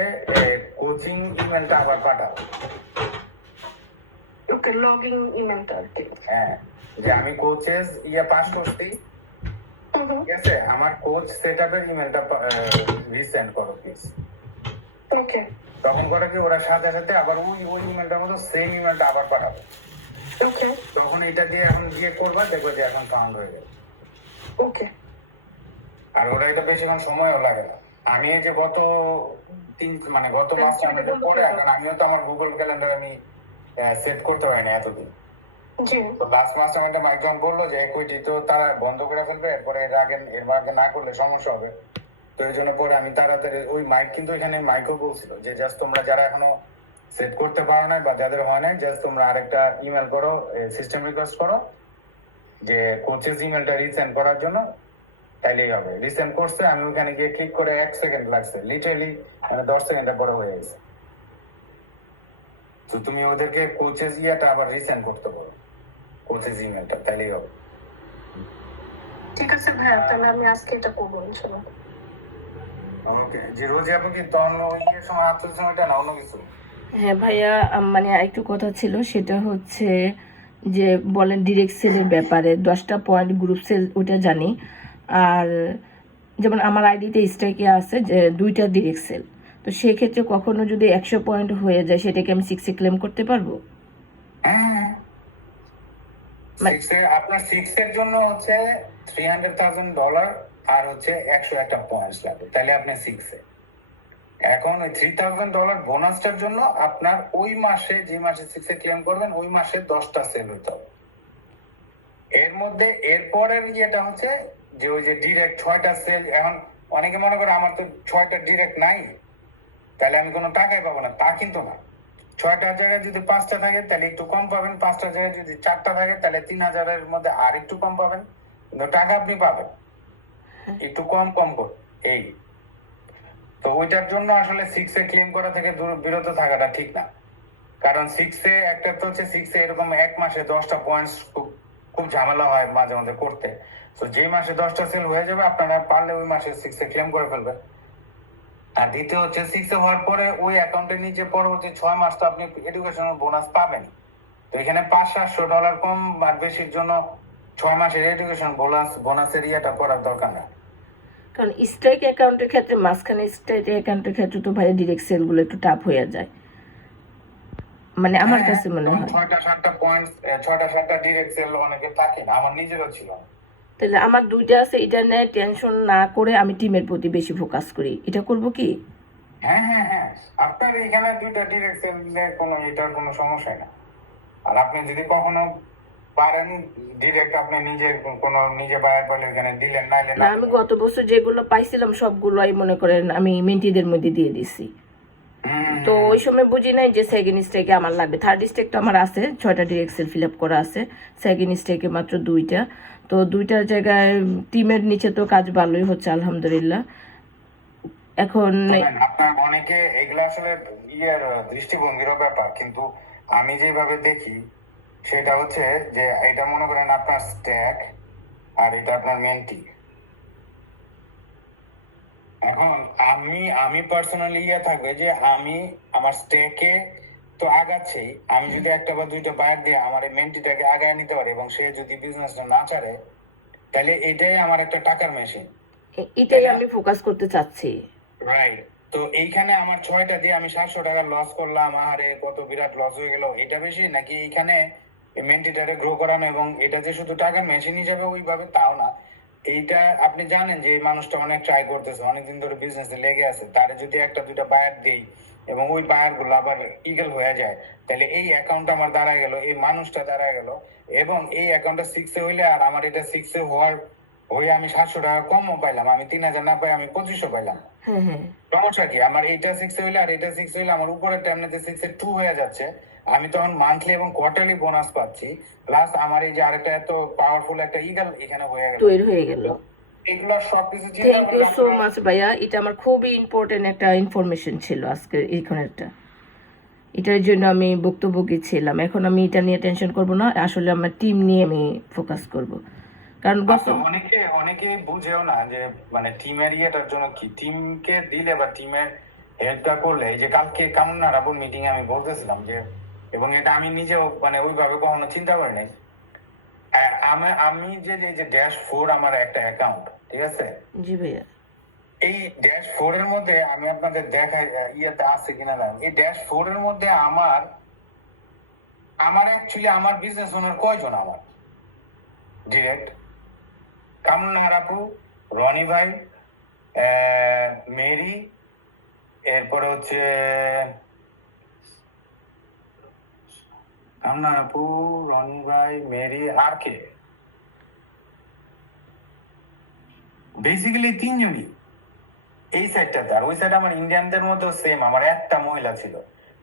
কোচিং ইমেলটা আবার পাঠাও। ওকে, লগইন ইমেলটা আর কি। হ্যাঁ, যে আমি কোচেস পাস করছি, হুম হুম ঠিক আছে, আমার কোচ সেটআপের ইমেলটা রিসেন্ড করো প্লিজ। ওকে তখন করে কি ওরা সাথে সাথে আবার ওই ইমেলটার মতো সেম ইমেলটা আবার পাঠাবে। ওকে তখন এটা দিয়ে এখন দিয়ে করবা, দেখবো যে এখন ফাউন্ড হয়ে গেল। ওকে আর ওরা এটা বেশিক্ষণ সময়ও লাগে না। আমি এই যে গত মাসে আমাদের পরে এখন আমিও তো আমার গুগল ক্যালেন্ডার আমি সেট করতে পারিনি এতদিন। জি তো লাস্ট মাসে আমাদের মাইক যখন বললো যে একুইটি তো তারা বন্ধ করে ফেলবে, এরপরে এর আগে না করলে সমস্যা হবে। তো এই জন্য পরে আমি তাড়াতাড়ি ওই মাইক, কিন্তু এখানে মাইকও বলছিল যে জাস্ট তোমরা যারা এখনো সেট করতে পারো না বা যাদের হয় নাই, জাস্ট তোমরা আরেকটা ইমেল করো, সিস্টেম রিকোয়েস্ট করো যে কোচেস ইমেলটা রিসেন্ড করার জন্য, তাইলেই হবে। রিসেন্ড করছে, আমি ওখানে গিয়ে ক্লিক করে 1 সেকেন্ড লাগছে, লিটারালি মানে 10 সেকেন্ডের পরে হয়ে গেছে। তো তুমি ওদেরকে কোচেস আবার রিসেন্ড করতে পারো, কোচেস ইমেলটা, তাইলেই হবে। ঠিক আছে ভাইয়া, তাহলে আমি আজকে এটা করবো ইনশাল্লাহ। ওকে, যে রোজে আপনি কি তখন ওই সময় আত্মীয় সময়টা না অন্য কিছু? হ্যাঁ ভাইয়া, মানে আরেকটু কথা ছিল, সেটা হচ্ছে যে বলেন ডিরেক্ট সেলের ব্যাপারে 10টা পয়েন্ট গ্রুপ সেল ওটা জানি। আর যেমন আমার আইডিতে স্ট্রাইকে আছে যে 2টা ডিরেক্ট সেল, তো সেক্ষেত্রে কখনো যদি 100 পয়েন্ট হয়ে যায় সেটাকে আমি 6 ক্লেম করতে পারবো? হ্যাঁ, আপনার 6 এর জন্য হচ্ছে $300,000 আর হচ্ছে 101টা পয়েন্টস লাগবে, তাহলে আপনি 6 এ। এখন ওই $3,000 বোনাসটার জন্য আপনার ওই মাসে, যে মাসে 6 এ ক্লেম করবেন, ওই মাসে 10টা সেল হইতে হবে। এর মধ্যে এরপরের ইয়েটা হচ্ছে যে ওই যে ডিরেক্ট 6টা সেল। এখন অনেকে মনে করে আমার তো 6টা ডিরেক্ট নাই, তাহলে আমি কোনো টাকাই পাবো না, তা কিন্তু না। 6টার জায়গায় যদি 5টা থাকে তাহলে একটু কম পাবেন, 5টার জায়গায় যদি 4টা থাকে তাহলে 3,000-এর মধ্যে আর একটু কম পাবেন, কিন্তু টাকা আপনি পাবেন একটু কম করে। এই তো ওইটার জন্য আসলে 6 এ ক্লেম করা থেকে বিরত থাকাটা ঠিক না। কারণ 6 এ একটা তো হচ্ছে 6 এ এরকম এক মাসে 10টা পয়েন্টস খুব ঝামেলা হয় মাঝে মধ্যে করতে। তো যে মাসে 10টা সেল হয়ে যাবে, আপনারা পারলে ওই মাসে 6 এ ক্লেম করে ফেলবেন। আর দ্বিতীয় হচ্ছে 6 এ হওয়ার পরে ওই অ্যাকাউন্টের নিচে পরবর্তী 6 মাস তো আপনি এডুকেশনাল বোনাস পাবেন। তো এখানে $500-700 কম আর বেশির জন্য 6 মাসের এডুকেশন বোনাসের ইয়েটা করার দরকার না। কারণ স্ট্রাইক অ্যাকাউন্টের ক্ষেত্রে, মাঝখানে স্ট্রাইক অ্যাকাউন্টের ক্ষেত্রে তো ভাই ডিরেক্ট সেলগুলো একটু টাফ হয়ে যায়, মানে আমার কাছে মনে হয়। 6টা-7টা পয়েন্টস, 6টা-7টা ডিরেক্ট সেল অনেকে থাকে না, আমার নিজেরও ছিল। তাহলে আমার 2টা আছে, এটা নিয়ে টেনশন না করে আমি টিমের প্রতি বেশি ফোকাস করি, এটা করব কি? হ্যাঁ, আপনার এখানে 2টা ডিরেক্ট সেলের এটার কোনো সমস্যা না। আর আপনি যদি কখনো পারেন ডিরেক্ট আপনি নিজে বায়ার পাইলে এখানে দিলেন, নাইলে না, আমি গত বছর যেগুলো পাইছিলাম সবগুলোই মনে করেন আমি মেন্টিদের মধ্যে দিয়ে দিছি। তো ওই সময় বুঝি নাই যে সেকেন্ড স্টেকে আমার লাগবে। থার্ড স্টেক তো আমার আছে, 6টা ডিরেক্ট সেল ফিল আপ করা আছে, সেকেন্ড স্টেকে মাত্র 2টা। তো 2টার জায়গায় টিমের নিচে তো কাজ ভালোই হচ্ছে আলহামদুলিল্লাহ। এখন আপনার অনেকে এগুলা আসলে দৃষ্টিভঙ্গিরও ব্যাপার, কিন্তু আমি যেভাবে দেখি সেটা হচ্ছে যে এটা মনে করেন আপনার স্ট্যাক আর এটা আপনার মেন্টি। এখন আমি পার্সোনালি থাকবে যে আমি আমার স্ট্যাকে তো আগাচ্ছেই, আমি যদি 1টা বা 2টা বায়ার দিয়ে আমার এই মেন্টিটাকে আগায় নিতে পারি এবং সে যদি বিজনেসটা না ছাড়ে, তাহলে এটাই আমার একটা টাকার মেশিন। এটাই আমি ফোকাস করতে চাচ্ছি। রাইট। তো এইখানে আমার 6টা দিয়ে আমি $700 লস করলাম, আরে কত বিরাট লস হয়ে গেল, এটা বেশি নাকি এইখানে মেন্টিটারে গ্রো করানো এবং এটা যে শুধু টাকার মেশিন হিসাবে ওইভাবে তাও না। এইটা আপনি জানেন যে এই মানুষটা অনেক ট্রাই করতেছে, অনেকদিন ধরে বিজনেসে লেগে আছে, তারে যদি 1টা-2টা বায়ার দেই এবং ওই বায়ার গুলো আবার ইগল হয়ে যায়, তাহলে এই অ্যাকাউন্ট আমার দাঁড়ায় গেল, এই মানুষটা দাঁড়ায় গেল, এবং এই অ্যাকাউন্টটা 6 এ হইলে আর আমার এটা 6 এ হয়ে আমি $700 কমও পাইলাম, আমি 3,000 না পাই আমি 2,500 পাইলাম। হ্যাঁ, সমস্যা কি? আমার এইটা 6 এ হইলে আর এটা 6 হইলে আমার উপরের টার্মনেতে 6 এ 2 হয়ে যাচ্ছে, আমি তখন মান্থলি এবং কোয়ার্টারলি বোনাস পাচ্ছি, প্লাস আমার এই যে আরেকটা এত পাওয়ারফুল একটা ইগাল এখানে হয়ে গেল, তৈরি হয়ে গেল। এগুলো সবকিছু থ্যাংক ইউ সো মাচ ভাইয়া, এটা আমার খুবই ইম্পর্টেন্ট একটা ইনফরমেশন ছিল আজকের এইখানেরটা। এটার জন্য আমি ভুক্তভোগী ছিলাম। এখন আমি এটা নিয়ে টেনশন করব না, আসলে আমার টিম নিয়ে আমি ফোকাস করব। কারণ অনেকে বুঝেও না যে মানে টিমের ইয়েটার জন্য কি, টিমকে দিলে বা টিমের হেল্পটা করলে, এই যে কালকে কামনার আপুর মিটিং আমি বলতেছিলাম যে, এবং এটা আমি নিজেও মানে ওইভাবে কখনো চিন্তা করি নাই। আমি যে ড্যাশ 4 আমার একটা অ্যাকাউন্ট, ঠিক আছে, জি ভাইয়া, এই ড্যাশ 4 এর মধ্যে আমি আপনাদের দেখাই ইয়েতে আছে কিনা জানি, এই ড্যাশ 4 এর মধ্যে আমার অ্যাকচুয়ালি আমার বিজনেস ওনার কয়জন, আমার ডিরেক্ট কামনার আপু, রনি ভাই, মেরি, এরপরে হচ্ছে কামনার আপু, রনি ভাই, মেরি, আর কে, বেসিক্যালি 3 জনই এই সাইডটাতে। আর ওই সাইড আমার ইন্ডিয়ানদের মধ্যেও সেম, আমার একটা মহিলা ছিল,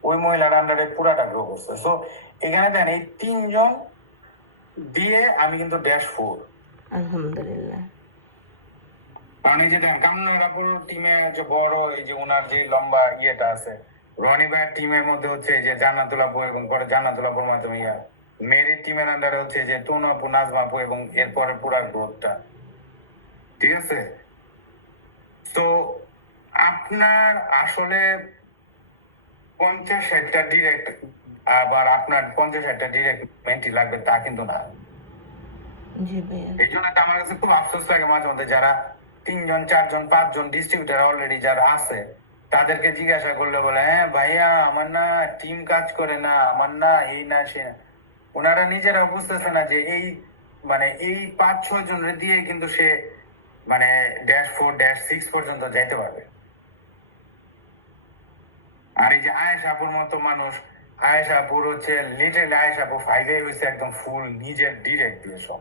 ওই মহিলার আন্ডারে পুরাটা গ্রো করছে। সো এখানে দেন এই 3 জন দিয়ে আমি কিন্তু ড্যাশ 4, আলহামদুলিল্লাহ। মানে যে দেখেন কামনার আপুর টিমে যে বড় এই যে ওনার যে লম্বা ইয়েটা আছে, রনি ভাইয়ের টিমের মধ্যে হচ্ছে যে জান্নাতুল আপু, এবং পরে জান্নাতুল আপুর মাধ্যমে মেরির টিমের আন্ডারে হচ্ছে যে তনু আপু, নাজমা আপু, এবং এরপরে পুরা গ্রোথটা, ঠিক আছে। তো আপনার আসলে 50-60টা ডিরেক্ট, আবার আপনার 50-60টা ডিরেক্ট মেন্টি লাগবে তা কিন্তু না। জি ভাইয়া, এই জন্য আমার কাছে খুব আফসোস লাগে মাঝে মধ্যে, যারা 3 জন 4 জন 5 জন ডিস্ট্রিবিউটার অলরেডি যারা আছে, তাদেরকে জিজ্ঞাসা করলে বলে, হ্যাঁ ভাইয়া আমার না টিম কাজ করে না, আমার না এই না সে না। ওনারা নিজেরা বুঝতেছে না যে এই মানে এই 5-6 জনের দিয়ে কিন্তু সে মানে ড্যাশ 4 ড্যাশ 6 পর্যন্ত যাইতে পারবে। আর এই যে আয়েশাপুর মতো মানুষ, আয়েশাপুর হচ্ছে লিটারালি আয়েশাপুর 5 হয়েছে একদম ফুল নিজের ডিরেক্ট দিয়ে সব,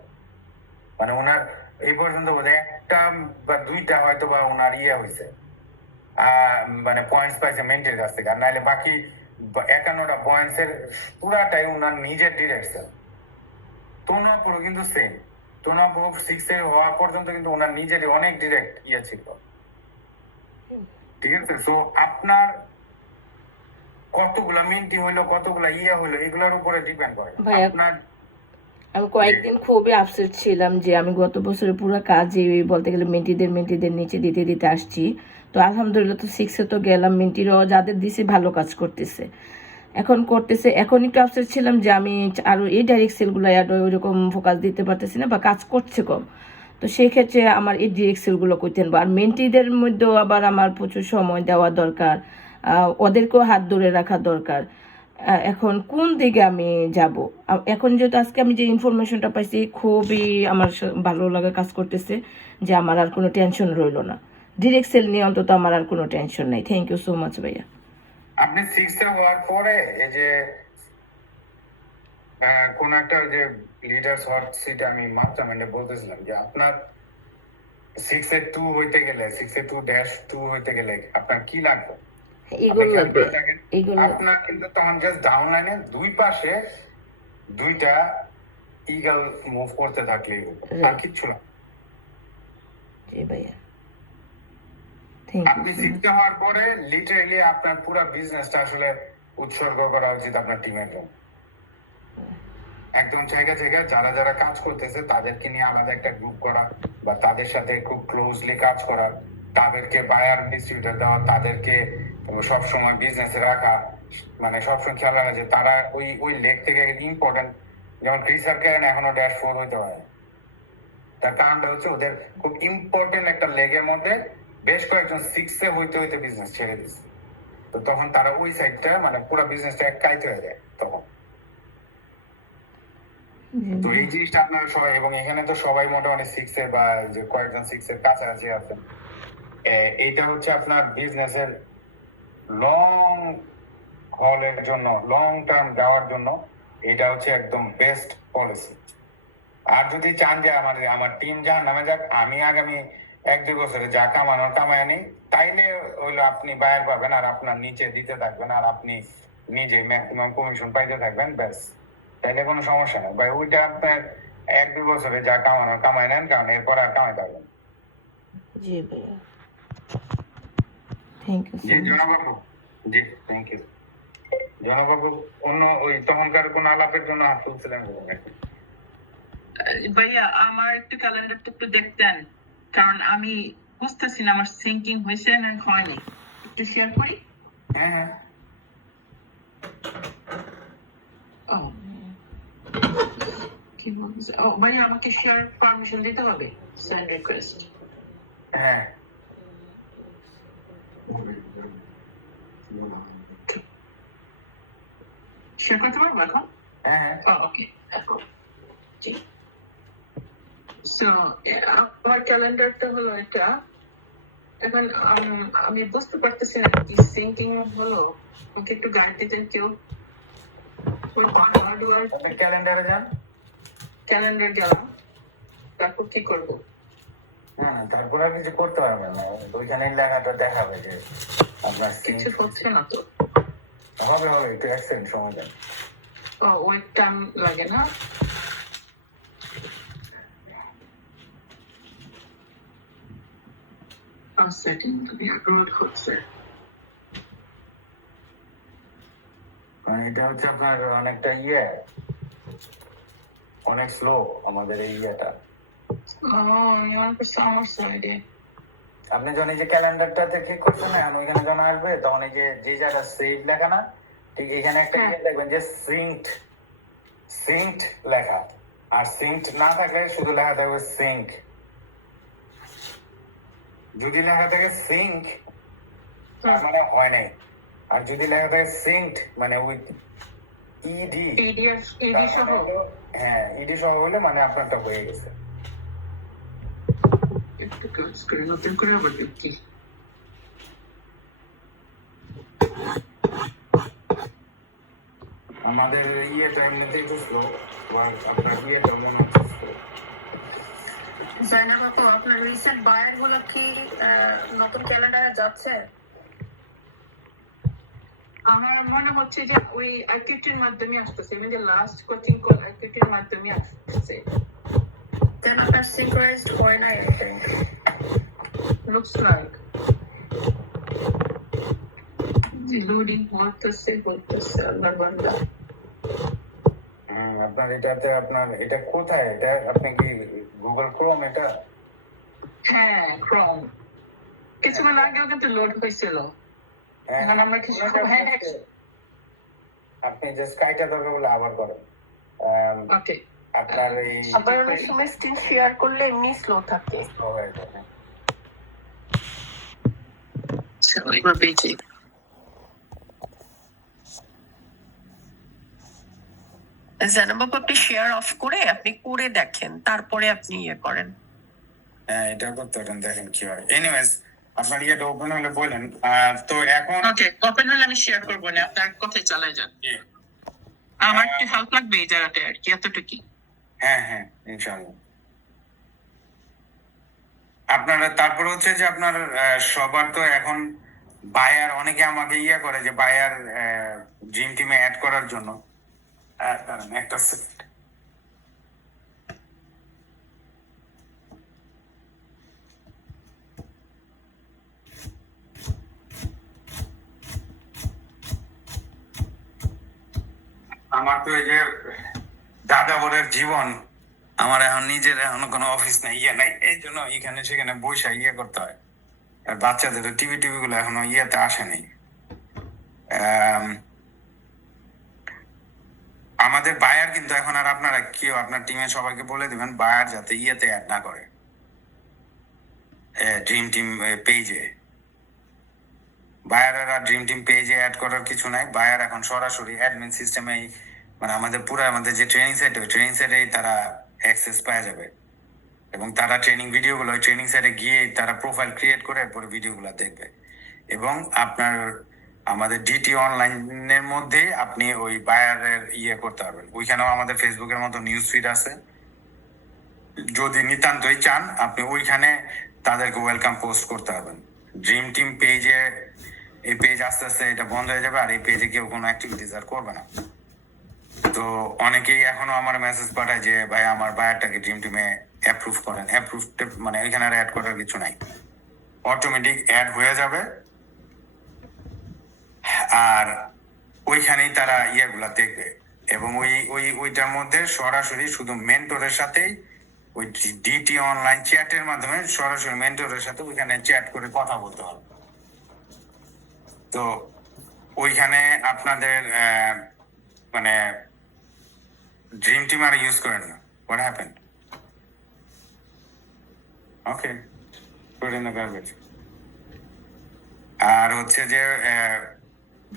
মানে ওনার এই পর্যন্ত বোধহয় 1টা বা 2টা হয়তো বা ওনার হয়েছে মানে পয়েন্টস পাইছে মেন্টের কাছ থেকে, আর নাহলে বাকি 51টা পয়েন্টস এর পুরাটাই ওনার নিজের ডিরেক্ট সেল। তনুপুরও কিন্তু সেম, তনুপুর 6 এর হওয়া পর্যন্ত কিন্তু ওনার নিজেরই অনেক ডিরেক্ট ছিল, ঠিক আছে। সো আপনার কতগুলা মিন্টি হইলো, কতগুলা হইলো, এগুলোর উপরে ডিপেন্ড করে ভাইয়া, আপনার। আমি কয়েকদিন খুবই আপসেট ছিলাম যে আমি গত বছরে পুরো কাজে বলতে গেলে মিন্টিদের নিচে দিতে দিতে আসছি। তো আলহামদুলিল্লাহ, তো 6-এ তো গেলাম, মিন্টিরও যাদের দিছে ভালো কাজ করতেছে, এখন একটু আপসেট ছিলাম যে আমি আরও এই ডাইরেক্ট সেলগুলো ওইরকম ফোকাস দিতে পারতেছি না বা কাজ করছে কম। তো সেই ক্ষেত্রে আমার এই ডিরেক্ট সেলগুলো করতে হবে। আর মেন্টিদের মধ্যেও আবার আমার প্রচুর সময় দেওয়া দরকার, ওদেরকেও হাত ধরে রাখা দরকার। এখন কোন দিকে আমি যাব? এখন যেহেতু আজকে আমি যে ইনফরমেশনটা পাইছি, খুবই আমার ভালো লাগা কাজ করতেছে যে আমার আর কোনো টেনশন রইলো না। ডিরেক্ট সেল নিয়ে অন্তত আমার আর কোনো টেনশন নেই। থ্যাংক ইউ সো মাচ ভাইয়া। আপনি 6-এ হওয়ার পরে এই যে কোন একটা যে লিডার্স হট সিট আমি মাস্টারমাইন্ডে বলতেছিলাম যে আপনার 6-এ 2 হইতে গেলে, 6-এ 2-2 হইতে গেলে আপনার কি লাগবে? আপনার কিন্তু তখন জাস্ট ডাউন লাইনে 2 পাশে 2টা ইগল মুভ করতে থাকলে আর কিচ্ছু না। আপনি 6-এ হওয়ার পরে লিটারালি আপনার পুরো বিজনেসটা আসলে উৎসর্গ করা উচিত আপনার টিমের জন্য। একদম জায়গা যারা যারা কাজ করতেছে তাদেরকে নিয়ে আলাদা একটা গ্রুপ করা, বা তাদের সাথে খুব ক্লোজলি কাজ করা, তাদেরকে বায়ার ডিস্ট্রিবিউটর দেওয়া, তাদেরকে সবসময় বিজনেসে রাখা, মানে সবসময় খেয়াল রাখা যে তারা ওই লেগ থেকে ইম্পর্টেন্ট। যেমন ক্রিসার ক্যারেন এখনো ড্যাশ 4 হইতে হয়, তার কারণটা হচ্ছে ওদের খুব ইম্পর্টেন্ট একটা লেগের মধ্যে বেশ কয়েকজন 6-এ হইতে বিজনেস ছেড়ে দিচ্ছে। তো তখন তারা ওই সাইডটা মানে পুরো বিজনেসটা এক কাইতে হয়ে যায় তখন। তো এই জিনিসটা আপনারা সবাই, এবং এখানে তো সবাই মোটামুটি 6-এ বা যে কয়েকজন 6-এর কাছাকাছি আছেন, এইটা হচ্ছে আপনার বিজনেসের লং হলের জন্য, লং টার্ম দেওয়ার জন্য এটা হচ্ছে একদম বেস্ট পলিসি। আর যদি চান যে আমার টিম যা নামে যাক, আমি আগামী 1-2 বছরে যা কামানোর কামায় আনি, তাইলে হইলো আপনি বায়ার পাবেন আর আপনার নিচে দিতে থাকবেন, আর আপনি নিজে ম্যাক্সিমাম কমিশন পাইতে থাকবেন, ব্যাস, তাইলে কোনো সমস্যা নেই ভাই। ওইটা আপনার 1-2 বছরে যা কামানোর কামাই নেন, কারণ এরপর আর কামাই পারবেন। জি ভাইয়া, থ্যাংক ইউ জি সো মাচ। জনবাবু, জি থ্যাংক ইউ জনবাবু। অন্য ওই তখনকার কোন আলাপের জন্য হাত তুলছিলেন নাকি? ভাইয়া আমার একটু ক্যালেন্ডারটা একটু দেখতেন, কারণ আমি বুঝতেছি না আমার সিঙ্কিং হয়েছে না হয়নি। একটু শেয়ার করি। হ্যাঁ হ্যাঁ। ও কি বলছে, ও ভাইয়া আমাকে শেয়ার পারমিশন দিতে হবে, সেন্ড রিকোয়েস্ট। হ্যাঁ শেয়ার করতে পারবো এখন? হ্যাঁ। ওকে, জি। সো আমার ক্যালেন্ডারটা হলো এটা। এখন আমি বুঝতে পারতেছি না কি সিঙ্কিং হলো, আমাকে একটু গাইড দিতেন কেউ। আপনি ক্যালেন্ডারে যান। ক্যালেন্ডার গেলাম, তারপর কি করবো? হ্যাঁ, তারপর আর কিছু করতে পারবেন না, ওইখানে লেখাটা দেখাবে যে আপনার কিছু হচ্ছে না তো। হবে হবে, একটু 1 সেকেন্ড সময় দেন। ওয়েট টাইম লাগে না? সেটিং তুমি আপলোড হচ্ছে। এটা হচ্ছে আপনার অনেকটা অনেক স্লো আমাদের এই ইয়েটা। আমার সাইডে আপনি যখন এই যে ক্যালেন্ডারটাতে ক্লিক করছেন না, এখন ওইখানে যখন আসবে তখন এই যে জায়গা সেভ লেখা না, ঠিক এখানে একটা দেখবেন যে সিঙ্কড লেখা। আর সিঙ্কড না থাকলে শুধু লেখা থাকবে সিঙ্ক। যদি লেখা থাকে সিঙ্ক তার মানে হয় নাই, আর যদি লেখা থাকে সিঙ্কড মানে উইথ ইডি, ইডি সহ। হ্যাঁ ইডি সহ হলে মানে আপনারটা হয়ে গেছে। একটু কাজ করে নতুন করে আবার দেখি। আমাদের ইয়েটা এমনিতেই তো স্লো, আপনার ইয়েটা মনে হচ্ছে স্লো। জাইনাব আপু, আপনার রিসেন্ট বায়ার গুলো কি নতুন ক্যালেন্ডারে যাচ্ছে? আমার মনে হচ্ছে যে ওই আইকিউটির মাধ্যমে আসতেছে, মানে লাস্ট কোচিং কল আইকিউটির মাধ্যমে আসতেছে। দেন আপনার সিনক্রোনাইজড হয় না এনিথিং? লুকস লাইক লোডিং বলতেছে আল্লাহ বান্দা। আপনার এটাতে আপনার এটা কোথায়, এটা আপনি কি গুগল ক্রোম এটা? হ্যাঁ ক্রোম, কিছুক্ষণ আগেও কিন্তু লোড হয়েছিল। এখন আমরা কিছু আপনি যে স্কাইটা দরকার বলে আবার করেন। ওকে, আপনার এই আবার অনেক সময় স্ক্রিন শেয়ার করলে এমনি স্লো থাকে। slow হয়ে যাবে। এবার পেয়েছি। জানাবো আপনি শেয়ার অফ করে আপনি করে দেখেন, তারপরে আপনি ইয়ে করেন। হ্যাঁ এটা করতে পারেন, দেখেন কি হয়। এনিওয়েজ আপনার ইয়েটা ওপেন হলে বলেন। তো এখন ওকে, ওপেন হলে আমি শেয়ার করবো না, আপনার কথায় চালাই যান। আমার একটু হেল্প লাগবে এই জায়গাটা আর কি, এতটুকু। হ্যাঁ হ্যাঁ ইনশাআল্লাহ। আপনার তারপর হচ্ছে যে আপনার সবার তো এখন বায়ার, অনেকে আমাকে করে যে বায়ার ড্রিম টিমে অ্যাড করার জন্য। দাঁড়ান একটা সেকেন্ড। আমার তো এই যে দাদা বরের জীবন, আমার এখন নিজের এখনো কোনো অফিস নাই, নাই, এই জন্য এখানে সেখানে বসে করতে হয়। আর বাচ্চাদের টিভি গুলো এখনো ইয়েতে আসে নাই। আমাদের বায়ার কিন্তু এখন আর আপনারা কেউ আপনার টিমে সবাইকে বলে দিবেন বায়ার যাতে ইয়েতে অ্যাড না করে, ড্রিম টিম পেজে। বায়ার আর ড্রিম টিম পেজে অ্যাড করার কিছু নাই। বায়ার এখন সরাসরি অ্যাডমিন সিস্টেমে, মানে আমাদের যে ট্রেনিং সেটেই তারা অ্যাক্সেস পাওয়া যাবে, এবং তারা ভিডিওগুলো ট্রেনিং সেটে গিয়ে তারা প্রোফাইল ক্রিয়েট করে এরপরে ভিডিওগুলো দেখবে। এবং আপনার আমাদের ডিটি অনলাইনের মধ্যে আপনি ওই বায়ারের করতে পারবেন। ওইখানেও আমাদের ফেসবুকের মতো নিউজ ফিড আছে, যদি নিতান্তই চান আপনি ওইখানে তাদেরকে ওয়েলকাম পোস্ট করতে পারবেন। ড্রিম টিম পেজে এই পেজ আস্তে আস্তে এটা বন্ধ হয়ে যাবে আর এই পেজে কেউ কোনো অ্যাক্টিভিটিস আর করবে না। তো অনেকেই এখনো আমার মেসেজ পাঠায় যে ভাই আমার বায়ারটাকে ড্রিম টিমে অ্যাপ্রুভ করেন। অ্যাপ্রুভ মানে এখানে আর অ্যাড করার কিছু নাই, অটোমেটিক অ্যাড হয়ে যাবে আর ওইখানেই তারা ইয়েগুলা দেখবে এবং ওইটার মধ্যে সরাসরি শুধু মেন্টরের সাথেই ওই ডিটি অনলাইন চ্যাটের মাধ্যমে সরাসরি মেন্টরের সাথে ওইখানে চ্যাট করে কথা বলতে হবে। তো ওইখানে আপনাদের মানে ড্রিম টিম আর ইউজ করেন না। What happened? Okay, put in the garbage. আর হচ্ছে যে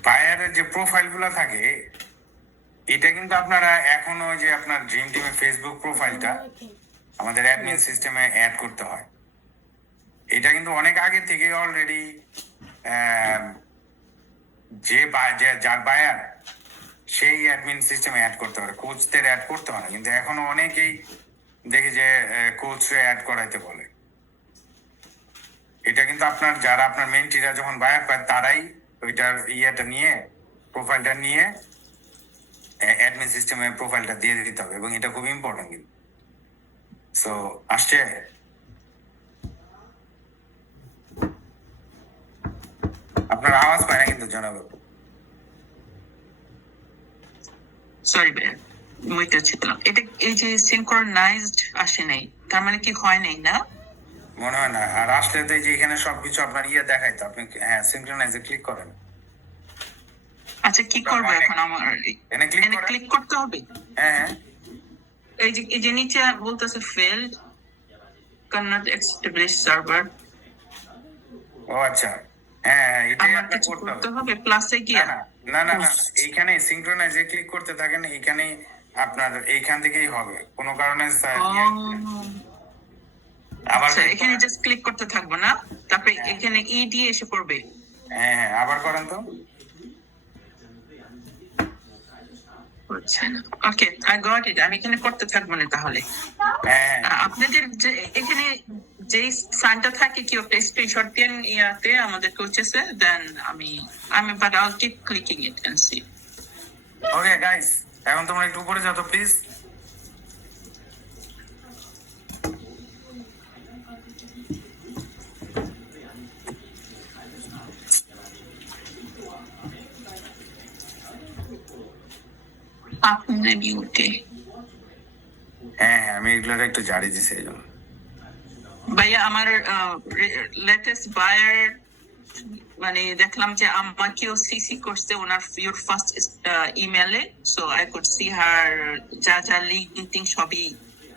বায়ারের যে প্রোফাইল গুলা থাকে এটা কিন্তু আপনারা এখনো যে আপনার ড্রিম টিমের ফেসবুক প্রোফাইলটা আমাদের অ্যাডমিন সিস্টেমে অ্যাড করতে হয়। এটা কিন্তু অনেক আগে থেকে অলরেডি যার বায়ার সেই অ্যাডমিন সিস্টেমে অ্যাড করতে পারে, কোচদের অ্যাড করতে হয় না। কিন্তু এখনো অনেকেই দেখি যে কোচে অ্যাড করাইতে বলে। এটা কিন্তু আপনার মেন্টিরা যখন বায়ার পায় তারাই ওইটার ইয়েটা নিয়ে প্রোফাইলটা নিয়ে অ্যাডমিন সিস্টেমে প্রোফাইলটা দিয়ে দিতে হবে এবং এটা খুব ইম্পর্টেন্ট কিন্তু। সো আসছে আপনার আওয়াজ পায় না কিন্তু জানাবো। সরি ভাইয়া, মুইটা ছিলাম। এটা এই যে সিনক্রোনাইজড আসে নাই, তার মানে কি হয় নাই না? মনে হয় না। আর আসলে তো এই যে এখানে সবকিছু আপনার ইয়ে দেখায় তো আপনি হ্যাঁ সিনক্রোনাইজে ক্লিক করেন। আচ্ছা কি করবো এখন? আমার এখানে ক্লিক করতে হবে? হ্যাঁ এই যে নিচে বলতেছে ফেলড cannot establish server। ও আচ্ছা, হ্যাঁ এটাই আমার আপনার কিছু করতে করতে হবে। হবে প্লাসে গিয়ে? না এইখানে সিনক্রোনাইজে ক্লিক করতে থাকেন, এইখানে আপনার এইখান থেকেই হবে। কোনো কারণে আবার আচ্ছা এখানে জাস্ট ক্লিক করতে থাকবো না, তারপরে এখানে ই দিয়ে এসে পড়বে। হ্যাঁ আবার করেন তো। ওকে, আই গট ইট। আমি এখানে করতে থাকবো না তাহলে। হ্যাঁ আপনাদের যে এখানে যে সাইনটা থাকে কি একটা স্ক্রিনশট দেন ইয়াতে আমাদের কোচেসে, দেন আমি but I will keep clicking it and see. Okay guys, এখন তোমরা একটু উপরে যাও তো প্লিজ। আপনার মিউটে। হ্যাঁ আমি এগুলোর একটু জারি দিছি এই জন্য। ভাইয়া আমার লেটেস্ট বায়ার মানে দেখলাম যে আমাকেও সিসি করছে ওনার ইউর ফার্স্ট ইমেলে, so I could see her যা লিঙ্কিং সবই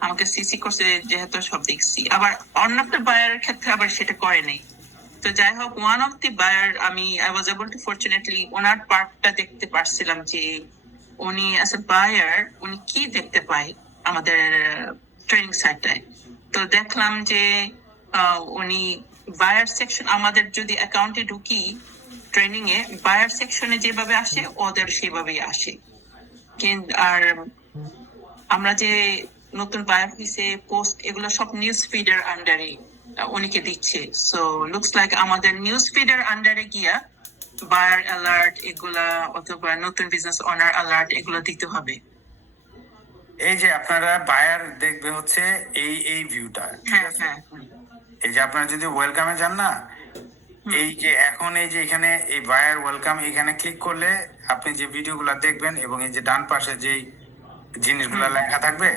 আমাকে সিসি করছে, যেহেতু সব দেখছি। আবার অন্য একটা বায়ারের ক্ষেত্রে আবার সেটা করে নাই। তো যাই হোক, one of the buyer I was able to fortunately ওনার পার্টটা দেখতে পারছিলাম যে উনি অ্যাজ এ বায়ার উনি কি দেখতে পায় আমাদের ট্রেনিং সাইটটায়। তো দেখলাম যে উনি বায়ার সেকশন, আমাদের যদি অ্যাকাউন্টে ঢুকি ট্রেনিং এ, বায়ার সেকশনে যেভাবে আসে ওদের সেভাবেই আসে। আর আমরা যে নতুন বায়ার হইছে পোস্ট, এগুলো সব নিউজ ফিডের আন্ডারে উনিকে দিচ্ছে। সো লুকস লাইক আমাদের নিউজ ফিডের আন্ডারে গিয়া বায়ার অ্যালার্ট এগুলা অথবা নতুন বিজনেস ওনার অ্যালার্ট এগুলো দিতে হবে। এই যে আপনারা বায়ার দেখবে হচ্ছে এই ভিউটা, ঠিক আছে? এই যে আপনারা যদি ওয়েলকামে যান না, এই যে এখন এই যে এখানে এই বায়ার ওয়েলকাম এখানে ক্লিক করলে আপনি যে ভিডিওগুলো দেখবেন এবং এই যে ডান পাশে যে জিনিসগুলো লেখা থাকবে,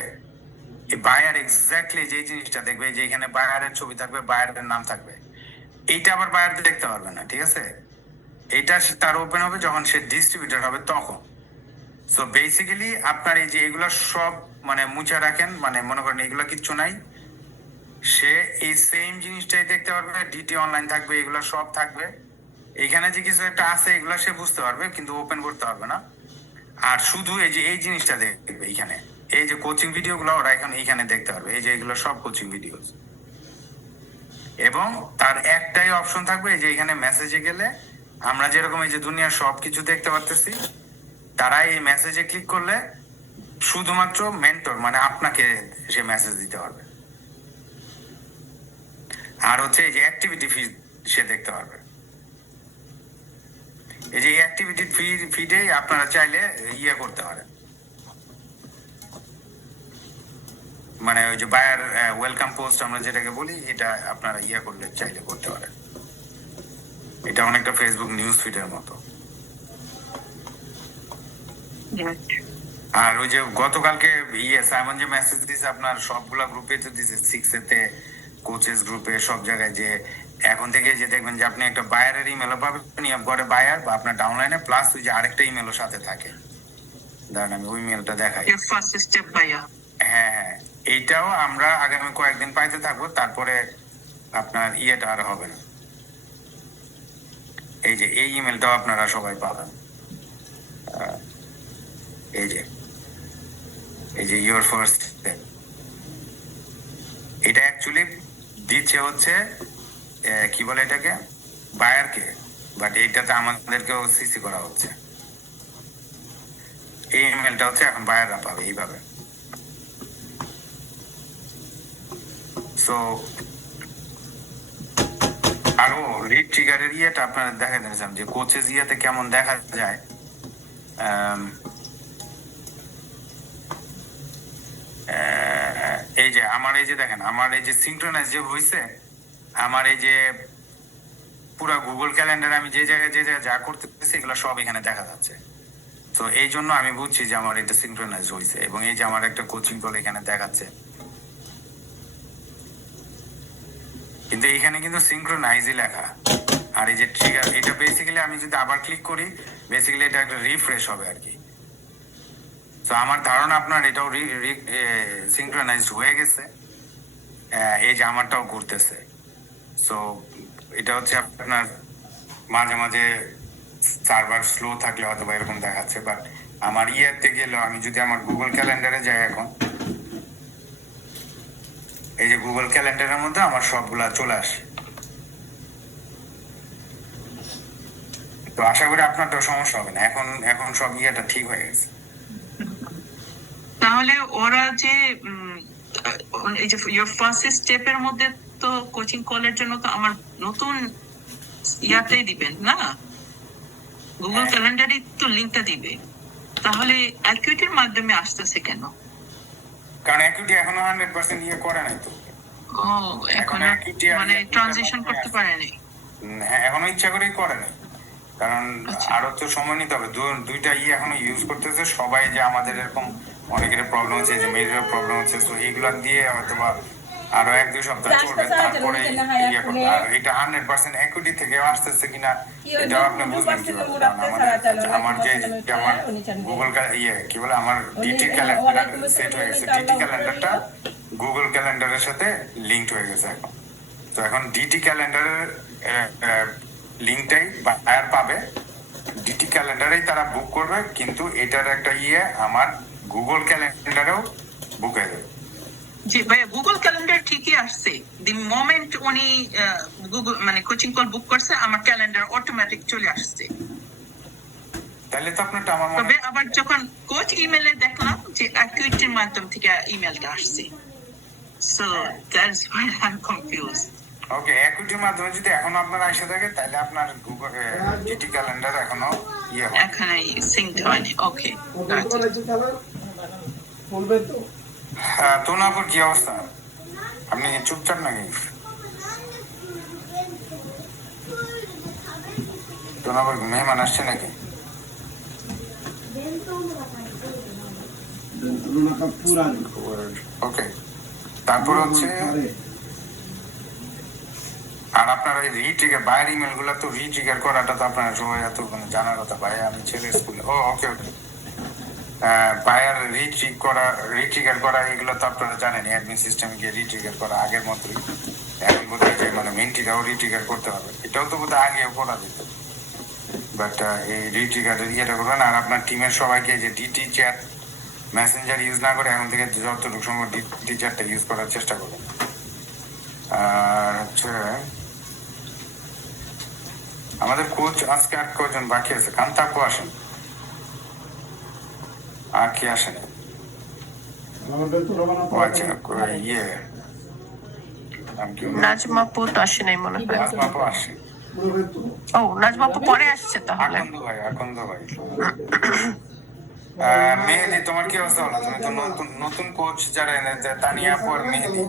এই বায়ার এক্স্যাক্টলি যে জিনিসটা দেখবে, যে এখানে বায়ারের ছবি থাকবে, বায়ারের নাম থাকবে। এইটা আবার বায়ার দেখতে পারবে না, ঠিক আছে? এটা তার ওপেন হবে যখন সে ডিস্ট্রিবিউটর হবে তখন। সো বেসিক্যালি আপনার এই যে এগুলো সব মানে মুছে রাখেন, মানে মনে করেন এগুলো কিচ্ছু নাই, সে এই সেম জিনিসটাই দেখতে পারবে। ডিটি অনলাইন থাকবে, এগুলো সব থাকবে। এখানে যে কিছু একটা আছে এগুলো সে বুঝতে পারবে কিন্তু ওপেন করতে পারবে না। আর শুধু এই যে এই জিনিসটা দেখবে, এইখানে এই যে কোচিং ভিডিওগুলো ওরা এখন এইখানে দেখতে পারবে। এই যে এগুলো সব কোচিং ভিডিও এবং তার একটাই অপশন থাকবে, এই যে এখানে মেসেজে গেলে আমরা যেরকম এই যে দুনিয়ার সবকিছু দেখতে পারতেছি, তারা এই মেসেজে ক্লিক করলে শুধুমাত্র মেন্টর মানে আপনাকে সে মেসেজ দিতে পারবে। আর হচ্ছে এই যে অ্যাক্টিভিটি ফিড সে দেখতে পারবে। এই যে অ্যাক্টিভিটি ফিডে আপনারা চাইলে ইয়ে করতে পারেন, মানে ওই যে বায়ার ওয়েলকাম পোস্ট আমরা যেটাকে বলি, এটা আপনারা ইয়ে করলে চাইলে করতে পারেন। এটা অনেকটা ফেসবুক নিউজ ফিডের মতো। আর ওই যে গতকালকে সাইমন যে মেসেজ দিয়েছে আপনার সবগুলা গ্রুপে তো দিয়েছে, 6 এতে কোচেস গ্রুপে সব জায়গায়, যে এখন থেকে যে দেখবেন যে আপনি একটা বায়ারের ইমেলও পাবেন, করে বায়ার বা আপনার ডাউনলাইনে প্লাস ওই যে আরেকটা ইমেলও সাথে থাকে। দাঁড়ান আমি ওই ইমেলটা দেখাই। ফার্স্ট স্টেপ ভাইয়া। হ্যাঁ, এইটাও আমরা আগামী কয়েকদিন পাইতে থাকবো, তারপরে আপনার ইয়েটা আর হবে না। এই যে এই ইমেলটাও আপনারা সবাই পাবেন। এই যে ইউর ফার্স্ট স্টেপ, এটা অ্যাকচুয়ালি দিচ্ছে হচ্ছে কি বলে এটাকে, বায়ারকে, বাট এইটাতে আমাদেরকেও সিসি করা হচ্ছে। এই ইমেলটা হচ্ছে এখন বায়াররা পাবে এইভাবে। সো আরো রিড ট্রিগারের ইয়েটা আপনারা দেখা দিয়েছিলাম যে কোচেস ইয়েতে কেমন দেখা যায়। এই যে আমার এই যে দেখেন, আমার এই যে সিনক্রোনাইজ যে হয়েছে, আমার এই যে পুরো গুগল ক্যালেন্ডার আমি যে জায়গায় যা করতেছি এগুলো সব এখানে দেখা যাচ্ছে। তো এই জন্য আমি বুঝছি যে আমার এটা সিনক্রোনাইজ হয়েছে, এবং এই যে আমার একটা কোচিং কল এখানে দেখাচ্ছে, কিন্তু এখানে কিন্তু সিনক্রোনাইজই লেখা। আর এই যে ট্রিগার, এটা বেসিক্যালি আমি যদি আবার ক্লিক করি, বেসিক্যালি এটা একটা রিফ্রেশ হবে আর কি। তো আমার ধারণা আপনার এটাও সিনক্রোনাইজড হয়ে গেছে, এই যে আমারটাও করতেছে। সো এটা হচ্ছে আপনার মাঝে মাঝে সার্ভার স্লো থাকলে হয়তো বা এরকম দেখাচ্ছে, বাট আমার ইয়েতে গেলেও আমি যদি আমার গুগল ক্যালেন্ডারে যাই এখন, এই যে গুগল ক্যালেন্ডারের মধ্যে আমার সবগুলা চলে আসে। তো আশা করি আপনারটাও সমস্যা হবে না, এখন সব ইয়েটা ঠিক হয়ে গেছে। তাহলে ওরা যে এই যে ইয়োর ফার্স্ট স্টেপের মধ্যে তো কোচিং কলের জন্য তো আমার নতুন ইয়াটাই দিবেন না, গুগল ক্যালেন্ডারে তো লিংকটা দিবে, তাহলে অ্যাকুইটির মাধ্যমে আসতেছে কেন? কারণ অ্যাকুইটি এখনো 100% ইয়ে করে নাই তো। ও এখন মানে ট্রানজিশন করতে পারেনি। হ্যাঁ, এখনো ইচ্ছা করেই করে নাই, কারণ আরো তো সময় নিতে হবে। দুইটা এখনো ইউজ করতেছে সবাই, যে আমাদের এরকম অনেকের প্রবলেম হচ্ছে, যে মেয়েদের প্রবলেম হচ্ছে, তো এইগুলা দিয়ে হয়তো বা আরো 1-2 সপ্তাহ চলবে, তারপরে ইয়ে করবে। আর এটা 100% অ্যাকুইটি থেকে আসতেছে কিনা এটাও আপনি বুঝবেন কিভাবে, কারণ আমার যে আমার গুগল কি বলে আমার ডিটি ক্যালেন্ডার সেট হয়ে গেছে, ডিটি ক্যালেন্ডারটা গুগল ক্যালেন্ডারের সাথে লিঙ্কড হয়ে গেছে এখন। তো এখন ডিটি ক্যালেন্ডারের লিঙ্কটাই বায়ার পাবে, ডিটি ক্যালেন্ডারেই তারা বুক করবে, কিন্তু এটার একটা আমার গুগল ক্যালেন্ডারেও বুক হয়ে যাবে। জি ভাইয়া, গুগল ক্যালেন্ডার ঠিকই আসছে। দি মোমেন্ট উনি গুগল মানে কোচিং কল বুক করছে, আমার ক্যালেন্ডার অটোমেটিক চলে আসছে। তাহলে তো আপনারটা আমার মনে তবে আবার যখন কোচ ইমেলে দেখলাম যে অ্যাকুইটির মাধ্যম থেকে ইমেলটা আসছে, so that's why I am confused. Okay, অ্যাকুইটির মাধ্যমে যদি এখনো আপনার আসে থাকে, তাহলে আপনার গুগল ডিটি ক্যালেন্ডার এখনো হবে, এখানে সিঙ্কড হয়নি। ওকে, হ্যাঁ। তো না, কি অবস্থা? আপনি চুপচাপ নাকি? তো না, মেহমান আসছে নাকি? ওকে, তারপর হচ্ছে আর আপনার ওই রিট্রিগার বাইরের ইমেল গুলা তো রিট্রিগার করাটা তো আপনার সবাই এত জানার কথা। ভাই আমি ছেলে স্কুলে, ওকে ওকে, বায়ার রিট্রিগার করা এগুলো তো আপনারা জানেন, অ্যাডমিন সিস্টেমে গিয়ে রিট্রিগার করা আগের মতোই। এখন বোধহয় যে মানে মেন্টিরাও রিট্রিগার করতে হবে, এটাও তো বোধহয় আগেও করা যেত, বাট এই রিট্রিগারের ইয়েটা করবেন। আর আপনার টিমের সবাইকে যে ডিটি চ্যাট মেসেঞ্জার ইউজ না করে এখন থেকে যতটুকু সম্ভব ডিটি চ্যাটটা ইউজ করার চেষ্টা করবেন। আর হচ্ছে আমাদের কোচ আজকে আর কজন বাকি আছে? কান্তাপু আসেন, আর কি আসেন? আচ্ছা, নাজমা আপু তো আসে নাই মনে হয়। নাজমা আপু আসে, ও নাজমাপু পরে আসছে তাহলে। আকন্দ ভাই মেহেদি, তোমার কি অবস্থা হলো? তুমি তো নতুন নতুন কোচ যারা এনেছে, তানিয়া আপু আর মেহেদি,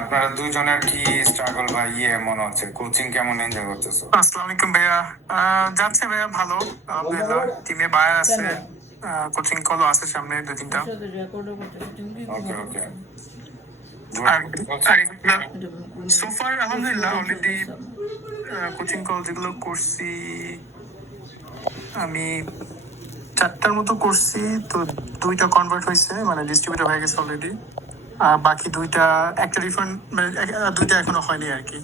আপনারা দুজনের কি স্ট্রাগল বা মনে হচ্ছে? কোচিং কেমন এনজয় করতেছো? আসসালামু আলাইকুম ভাইয়া। যাচ্ছে ভাইয়া ভালো, আলহামদুলিল্লাহ। টিমে বায়ার আছে, কোচিং কলও আছে সামনে 2-3টা। ওকে ওকে। আর সোফার আলহামদুলিল্লাহ অলরেডি কোচিং কল যেগুলো করছি আমি 4টার মতো করছি, তো 2টা কনভার্ট হয়েছে, মানে ডিস্ট্রিবিউটর হয়ে গেছে অলরেডি। আর বাকি 2টা, একটা রিফান্ড, মানে 2টা এখনো হয়নি আর কি।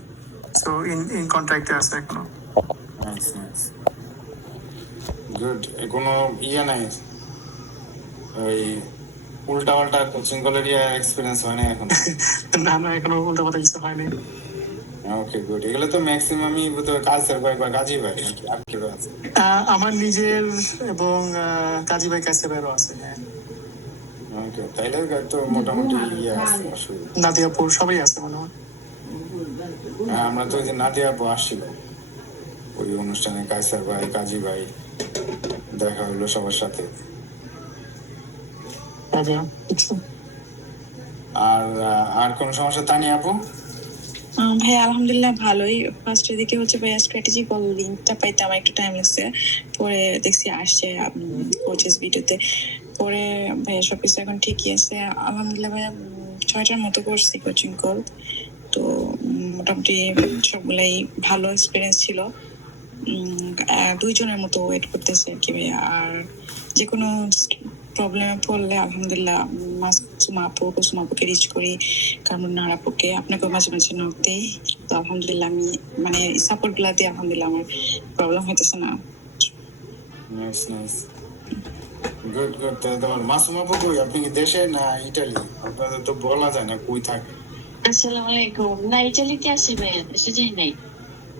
সো ইন কন্ট্রাক্টে আছে এখনো। Nice nice, good. কোনো নাই ওই উল্টা পাল্টা কোচিং কলের এক্সপিরিয়েন্স হয় না এখন? না না, এখনো উল্টা পাল্টা কিছু হয়নি। Okay good. এগুলো তো ম্যাক্সিমামই কাজের ভাই বা কাজী ভাই নাকি আর কেউ আছে? আমার নিজের এবং কাজী ভাই কাছে বেরো আছে। হ্যাঁ, ওকে, তাইলে তো মোটামুটি আছে, অসুবিধা। নাদিয়াপুর সবাই আছে মনে হয়। হ্যাঁ, আমরা তো ওই যে নাদিয়া আপু আসছিল ওই অনুষ্ঠানে, কাইসার ভাই, কাজী ভাই, দেখা হলো সবার সাথে। আর আর কোন সমস্যা? তানিয়া আপু? ভাই আলহামদুলিল্লাহ ভালোই। ফার্স্টের দিকে হচ্ছে ভাইয়া স্ট্র্যাটেজি কল লিঙ্কটা পাইতে আমার একটু টাইম লাগছে, পরে দেখছি আসছে কোচেস ভিডিওতে, পরে ভাইয়া সবকিছু এখন ঠিকই আছে আলহামদুলিল্লাহ। ভাইয়া 6টার মতো করছি কোচিং কল, তো মোটামুটি সবগুলাই ভালো এক্সপিরিয়েন্স ছিল। 2 জনের মতো ওয়েট করতেছে আর কি ভাইয়া। আর যে কোনো প্রবলেমে পড়লে আলহামদুলিল্লাহ কুসুমাপুকে রিচ করি, কারণ নারাপুকে আপনাকে মাঝে মাঝে নক দেই। তো আলহামদুলিল্লাহ আমি মানে সাপোর্ট গুলা দিয়ে আলহামদুলিল্লাহ আমার প্রবলেম হইতেছে না। Nice nice, good good. তাহলে তোমার মাসুম আপু কই? আপনি কি দেশে না ইটালি? আপনাদের তো বলা যায় না কই থাকে। আসসালামু আলাইকুম। না, ইটালিতে আছি ভাইয়া, দেশে যাই নাই।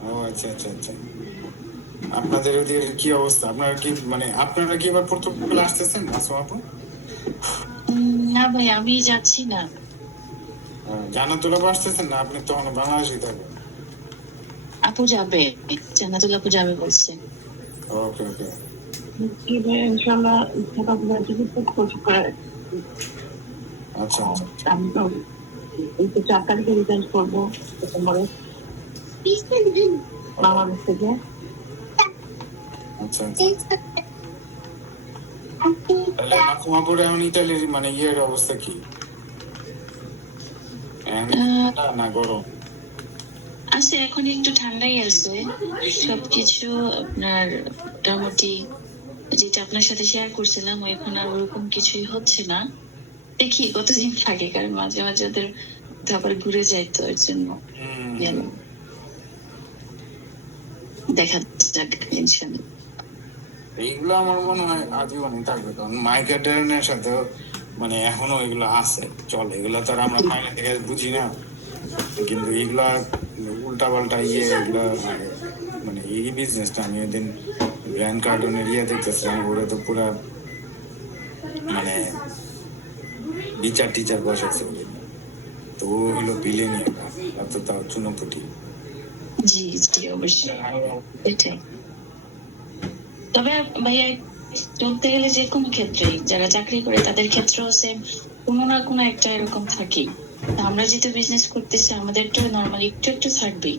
ও আচ্ছা আচ্ছা আচ্ছা। আপনাদের ওদিকে কি অবস্থা? আপনারা কি মানে আপনারা কি এবার পর্তুগালে আসতেছেন মাসুম আপু? না ভাই, আমি যাচ্ছি না। জান্নাতুল আপু আসতেছেন না? আপনি তখন বাংলাদেশেই থাকবেন। আপু যাবে, জান্নাতুল আপু যাবে বলছে। ওকে ওকে। ইনশাআল্লাহ আচ্ছা আচ্ছা আমি তো 4 তারিখে রিটার্ন করবো ডিসেম্বরে বাংলাদেশ থেকে। আচ্ছা আচ্ছা। তাহলে মাসুম আপুর এখন ইটালির মানে অবস্থা কি? না গরম আছে, এখন একটু ঠান্ডাই আছে সবকিছু। আপনার মোটামুটি যেটা আপনার সাথে শেয়ার করছিলাম, এখন আর ওরকম কিছুই হচ্ছে না। দেখি কতদিন থাকে, কারণ মাঝে মাঝে ওদের আবার ঘুরে যায়, তো এর জন্য দেখা যাক ইনশাআল্লাহ। এইগুলো আমার মনে হয় আজীবনই থাকবে, কারণ মাইকেল ডেরেনের সাথে মানে এখনো এগুলো আছে, চলে। এগুলো তো আর আমরা বাইরে থেকে বুঝি না, কিন্তু এগুলা উল্টা পাল্টা এগুলা মানে এই বিজনেসটা আমি ওই দিন গ্র্যান্ড কার্টুনের দেখতেছিলাম, ওরা তো পুরা মানে বিচার টিচার বসাচ্ছে ওদের, তো ও হলো বিলেনিয়ার, এত তাও চুনোপুটি। জি জি অবশ্যই এটাই। তবে ভাইয়া চলতে গেলে যে কোনো ক্ষেত্রেই যারা চাকরি করে তাদের ক্ষেত্রেও সেম কোনো না কোনো একটা এরকম থাকেই। আমরা যেহেতু বিজনেস করতেছি, আমাদের তো নর্মালি একটু একটু থাকবেই,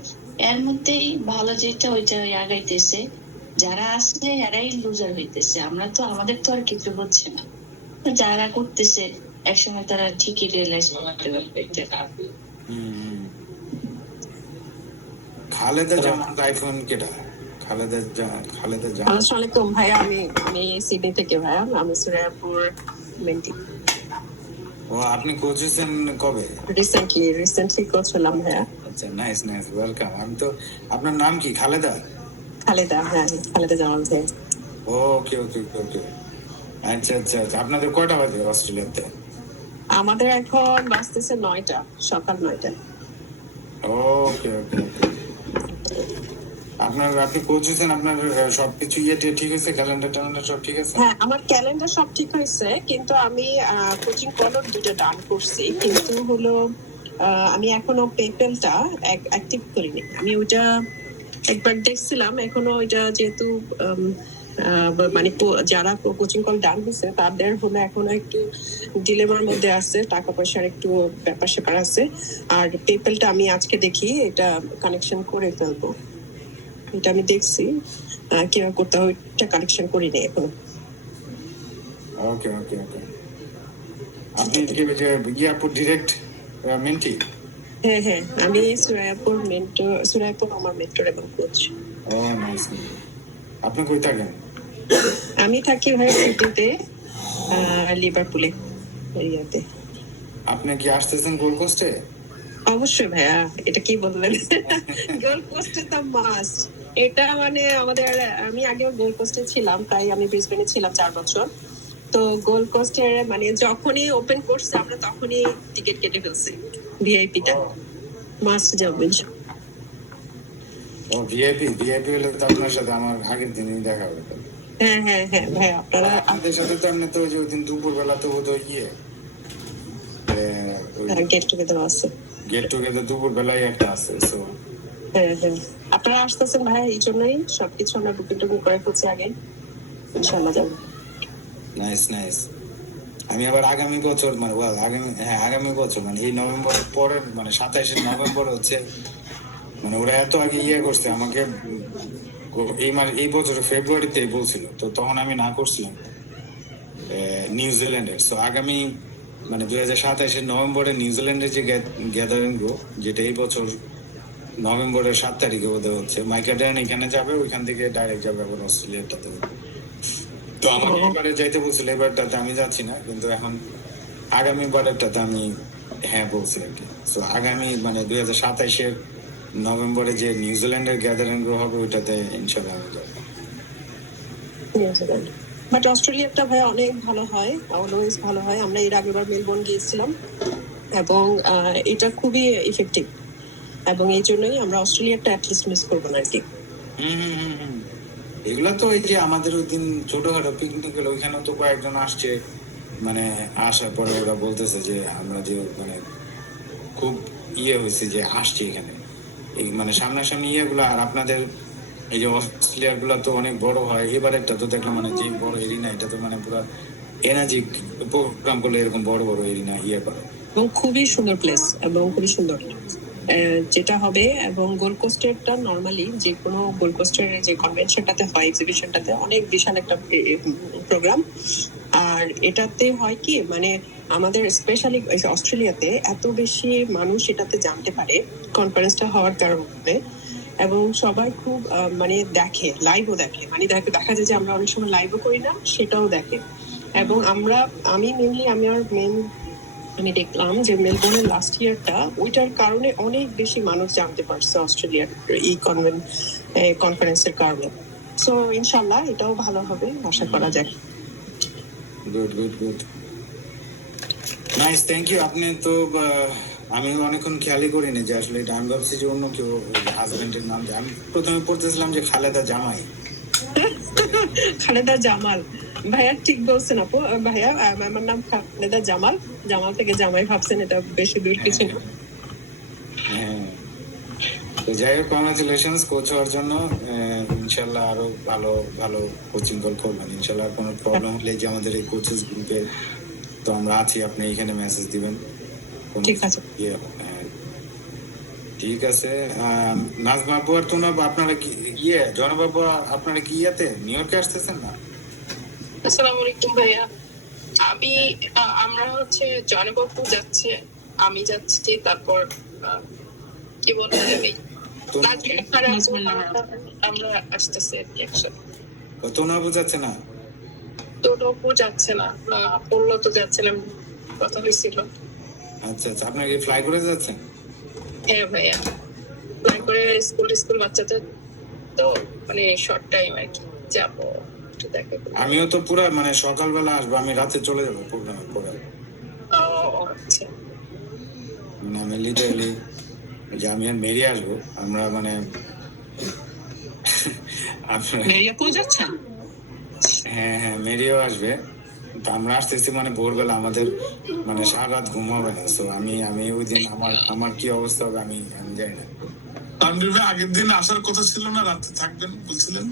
এর মধ্যেই ভালো যেটা ওইটা আগাইতেছে, যারা আসছে এরাই লুজার হইতেছে। আমরা তো আমাদের তো আর কিছু হচ্ছে না, যারা করতেছে একসময় তারা ঠিকই রিয়েলাইজ করতে পারবে। খালেদা জামান আইফোন কেটা? খালেদা জামান। আসসালামু আলাইকুম ভাইয়া, আমি সিডনি থেকে ভাইয়া, আমি সুরাইয়াপুর মেন্টি। ও, আপনি কোচ হয়েছেন কবে? রিসেন্টলি কোচ হলাম ভাইয়া। আচ্ছা, নাইস নাইস, ওয়েলকাম। আমি তো, আপনার নাম কি? খালেদা? হ্যাঁ, খালেদা জামান ভাইয়া। ওকে ওকে ওকে। আচ্ছা আচ্ছা আচ্ছা। আপনাদের কয়টা বাজে অস্ট্রেলিয়াতে? আমাদের এখন বাজতেছে 9টা, সকাল 9টা। ওকে ওকে ওকে। আপনি কোচ হয়েছেন, আপনার সবকিছু ঠিক হয়েছে? ক্যালেন্ডার সব ঠিক আছে? হ্যাঁ, আমার ক্যালেন্ডার সব ঠিক হয়েছে, কিন্তু আমি কোচিং কলর 2টা ডান করছি, কিন্তু হলো আমি এখনো পেপেলটা অ্যাক্টিভ করিনি। আমি ওইটা একবার দেখছিলাম, এখনো ওইটা যেহেতু মানে যারা কোচিং কল ডান দিচ্ছে তাদের হলো এখনো একটু ডিলেমার মধ্যে আছে, টাকা পয়সার একটু ব্যাপার স্যাপার আছে। আর পেপ্যালটা আমি আজকে দেখি এটা কানেকশন করে ফেলবো, এটা আমি দেখছি কিভাবে করতে হয়, এটা কানেকশন করিনি এখনো। ওকে ওকে ওকে, আপনি কি যে ইয়াপুর ডিরেক্ট মেন্টি? হ্যাঁ হ্যাঁ, আমি সুরাইয়াপুর আমার মেন্টর এবং কোচ। ও নাইস। আপনি কই থাকেন? আমি থাকি ভাই সিটিতে, লিভারপুলে এরিয়াতে। আপনি কি আসতেছেন গোল্ড কোস্টে? অবশ্যই ভাইয়া, এটা কি বললেন? গোল্ড কোস্টে তো মাস্ট, এটা মানে আমাদের, আমি আগে গোল্ড কোস্টে ছিলাম, তাই আমি ব্রিসবেনে ছিলাম 4 বছর। তো গোল্ড কোস্টের মানে যখনই ওপেন করছে আমরা তখনই টিকিট কেটে ফেলছি, ভিআইপিটা মাস্ট যাবেন। ও ভিআইপি হলে তো আপনার সাথে আমার আগের দিনই দেখা হবে। হ্যাঁ হ্যাঁ হ্যাঁ ভাই, আপনারা আপনাদের সাথে তো এমনি তো ওই যে ওই দিন দুপুর বেলা তো বোধহয় গেট টুগেদার আছে, গেট টুগেদার দুপুর বেলায় একটা আছে। সো হ্যাঁ হ্যাঁ, আপনারা আসতেছেন ভাই, এই জন্যই সবকিছু আমরা বুকিং টুকিং করে ফেলছি আগে, ইনশাল্লাহ যাবো। Nice nice. আমি আবার আগামী বছর মানে আগামী বছর মানে এই নভেম্বর পরের মানে 27 নভেম্বর হচ্ছে, মানে ওরা এত আগে করছে আমাকে এই বছরের ফেব্রুয়ারিতে বলছিল, তো তখন আমি না করছিলাম নিউজিল্যান্ডের। সো আগামী মানে 2027 নভেম্বরে নিউজিল্যান্ডের যে গ্যাদারিং গো, যেটা এই বছর নভেম্বরের 7 তারিখে ওদের হচ্ছে, মাইকা ড্যান এখানে যাবে, ওইখান থেকে ডাইরেক্ট যাবে আবার অস্ট্রেলিয়াটাতে। তো আমাকে এবারে যাইতে বলছিল, এবারটাতে আমি যাচ্ছি না, কিন্তু এখন আগামী বারেরটাতে আমি হ্যাঁ বলছি আর কি। সো আগামী মানে 2027 নভেম্বরে যে নিউজিল্যান্ডের গ্যাদারিং গ্রো হবে ওইটাতে ইনশাআল্লাহ আমি যাবো। বাট অস্ট্রেলিয়াটা ভাই অনেক ভালো হয়, অলওয়েজ ভালো হয়। আমরা এর আগেবার মেলবোর্ন গিয়েছিলাম এবং এটা খুবই ইফেক্টিভ, এবং এই জন্যই আমরা অস্ট্রেলিয়াটা অ্যাটলিস্ট মিস করবো না আর কি। এগুলা তো ওই যে আমাদের ওই দিন ছোটখাটো পিকনিক হলো, ওইখানেও তো কয়েকজন আসছে, মানে আসার পরে ওরা বলতেছে যে আমরা যে মানে খুব হয়েছে যে আসছে এখানে, এই মানে সামনাসামনি ইয়েগুলো। আর আপনাদের এই যে অস্ট্রেলিয়ার গুলা তো অনেক বড় হয়, এবার একটা তো দেখলাম মানে যে বড় এরিনা, এটা তো মানে পুরো এনার্জিক প্রোগ্রাম করলে এরকম বড় বড় এরিনা করে, এবং খুবই সুন্দর প্লেস এবং খুবই সুন্দর যেটা হবে। এবং গোল্ড কোস্টেরটা নর্মালি যে কোনো গোল্ড কোস্টের যে কনভেনশনটাতে হয়, এক্সিবিশনটাতে অনেক বিশাল একটা প্রোগ্রাম। আর এটাতে হয় কি মানে আমাদের স্পেশালি অস্ট্রেলিয়াতে এত বেশি মানুষ এটাতে জানতে পারে কনফারেন্সটা হওয়ার কারণে, এবং সবাই খুব মানে দেখে, লাইভও দেখে, মানে দেখা যায় যে আমরা অনেক সময় লাইভও করি না, সেটাও দেখে। এবং আমি দেখলাম যে মেলবোর্নের লাস্ট ইয়ারটা ওইটার কারণে অনেক বেশি মানুষ জানতে পারছে অস্ট্রেলিয়ার এই কনফারেন্সের কারণে। সো ইনশাল্লাহ এটাও ভালো হবে, আশা করা যায়। Good good good, nice, thank you. আপনি তো আমি অনেকক্ষণ খেয়ালই করিনি যে আসলে এটা, আমি ভাবছি যে অন্য কেউ হাজবেন্ডের নাম। আমি প্রথমে পড়তেছিলাম যে খালেদা জামাই। খালেদা জামাল ভাইয়া, ঠিক বলছেন আপু। ভাইয়া আমার নাম খালেদা জামাল, জামাল থেকে জামাই ভাবছেন, এটা বেশি দূর কিছু না। হ্যাঁ, তো যাই হোক, কংগ্রাচুলেশনস কোচ হওয়ার জন্য। ইনশাল্লাহ আরো ভালো ভালো কোচিং কল করবেন ইনশাল্লাহ। কোনো প্রবলেম হলে যে আমাদের এই কোচেস গ্রুপে তো আমরা আছি, আপনি এখানে মেসেজ দিবেন। ঠিক আছে, ঠিক আছে। নাজমা আপু আর তোমরা আপনারা কি জনাব আপু, আপনারা কি নিউ ইয়র্কে আসতেছেন না? আসসালামু আলাইকুম ভাইয়া, আমরা হচ্ছে জয়নবাবু যাচ্ছে, আমি যাচ্ছি, তারপর কি বলবো আমরা আসতেছি আর কি একসাথে। তোনাবু যাচ্ছে না? তোনাবু যাচ্ছে না, পড়লো তো যাচ্ছে না, কথা হয়েছিল। আচ্ছা আচ্ছা, আপনারা কি ফ্লাই করে যাচ্ছেন? হ্যাঁ ভাইয়া, ফ্লাই করে স্কুল বাচ্চাদের তো মানে শর্ট টাইম আর কি যাবো। আমিও তো পুরো মানে সকালবেলা আসবো, আমি রাতে চলে যাবো প্রোগ্রামের পরে। আচ্ছা, মানে আমি লিটারালি যে আমি আর মেরি আসবো, আমরা মানে হ্যাঁ হ্যাঁ মেরিও আসবে। তো আমরা আসতেছি মানে ভোরবেলা, আমাদের মানে সারা রাত ঘুম হবে না। তো আমি ওই দিন আমার কি অবস্থা হবে আমি জানি না। তানভীর ভাই আগের দিন আসার কথা ছিল না, রাতে থাকবেন বলছিলেন?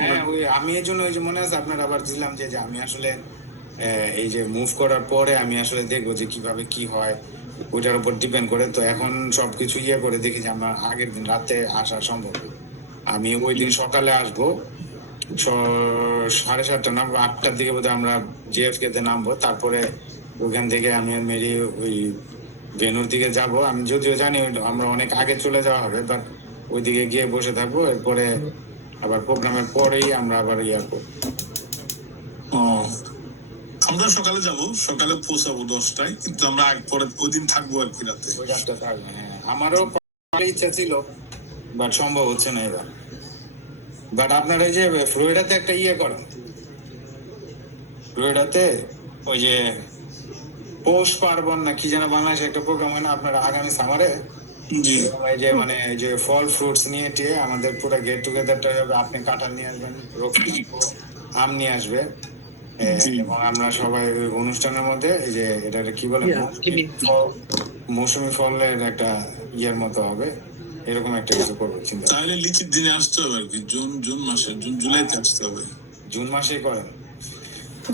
হ্যাঁ, ওই আমি এই জন্য ওই যে মনে আছে আপনার আবার দিলাম যে যে আমি আসলে এই যে মুভ করার পরে আমি আসলে দেখবো যে কিভাবে কি হয়, ওইটার উপর ডিপেন্ড করে। তো এখন সবকিছু ইয়ে করে দেখি যে আমার আগের দিন রাতে আসা সম্ভব। আমি ওই দিন সকালে আসবো 7:30 না 8টার দিকে বোধহয় আমরা JFK তে নামবো। তারপরে ওখান থেকে আমি আর মেরি ওই ভেনুর দিকে যাব। আমি যদিও জানি আমরা অনেক আগে চলে যাওয়া হবে, বাট ওইদিকে গিয়ে বসে থাকবো। এরপরে আবার প্রোগ্রামের পরেই আমরা আবার ইয়ে করবো। ও, আমরা সকালে যাব, সকালে পৌঁছাবো 10টায়, কিন্তু আমরা পরে ওই দিন থাকবো আর কি রাতে। ওই রাতটা থাকবে। হ্যাঁ, আমারও ইচ্ছা ছিল, বাট সম্ভব হচ্ছে না এবার। বাট আপনার এই যে ফ্লোরিডাতে একটা ইয়ে করেন, ফ্লোরিডাতে ওই যে পৌষ পার্বণ না কি যেন বাংলাদেশে একটা প্রোগ্রাম হয় না আপনার আগামী সামারে? জি, এই যে মানে এই যে ফল ফ্রুটস নিয়ে টিয়ে আমাদের পুরো গেট টুগেদারটা হবে। আপনি কাঁঠাল নিয়ে আসবেন, আম নিয়ে আসবে, এবং আমরা সবাই ওই অনুষ্ঠানের মধ্যে এই যে এটা কি বলে মৌসুমী ফলের একটা ইয়ের মতো হবে, এরকম একটা কিছু করবো চিন্তা। তাহলে লিচির দিনে আসতে হবে আর কি, জুন মাসে, জুলাইতে আসতে হবে। জুন মাসে করেন?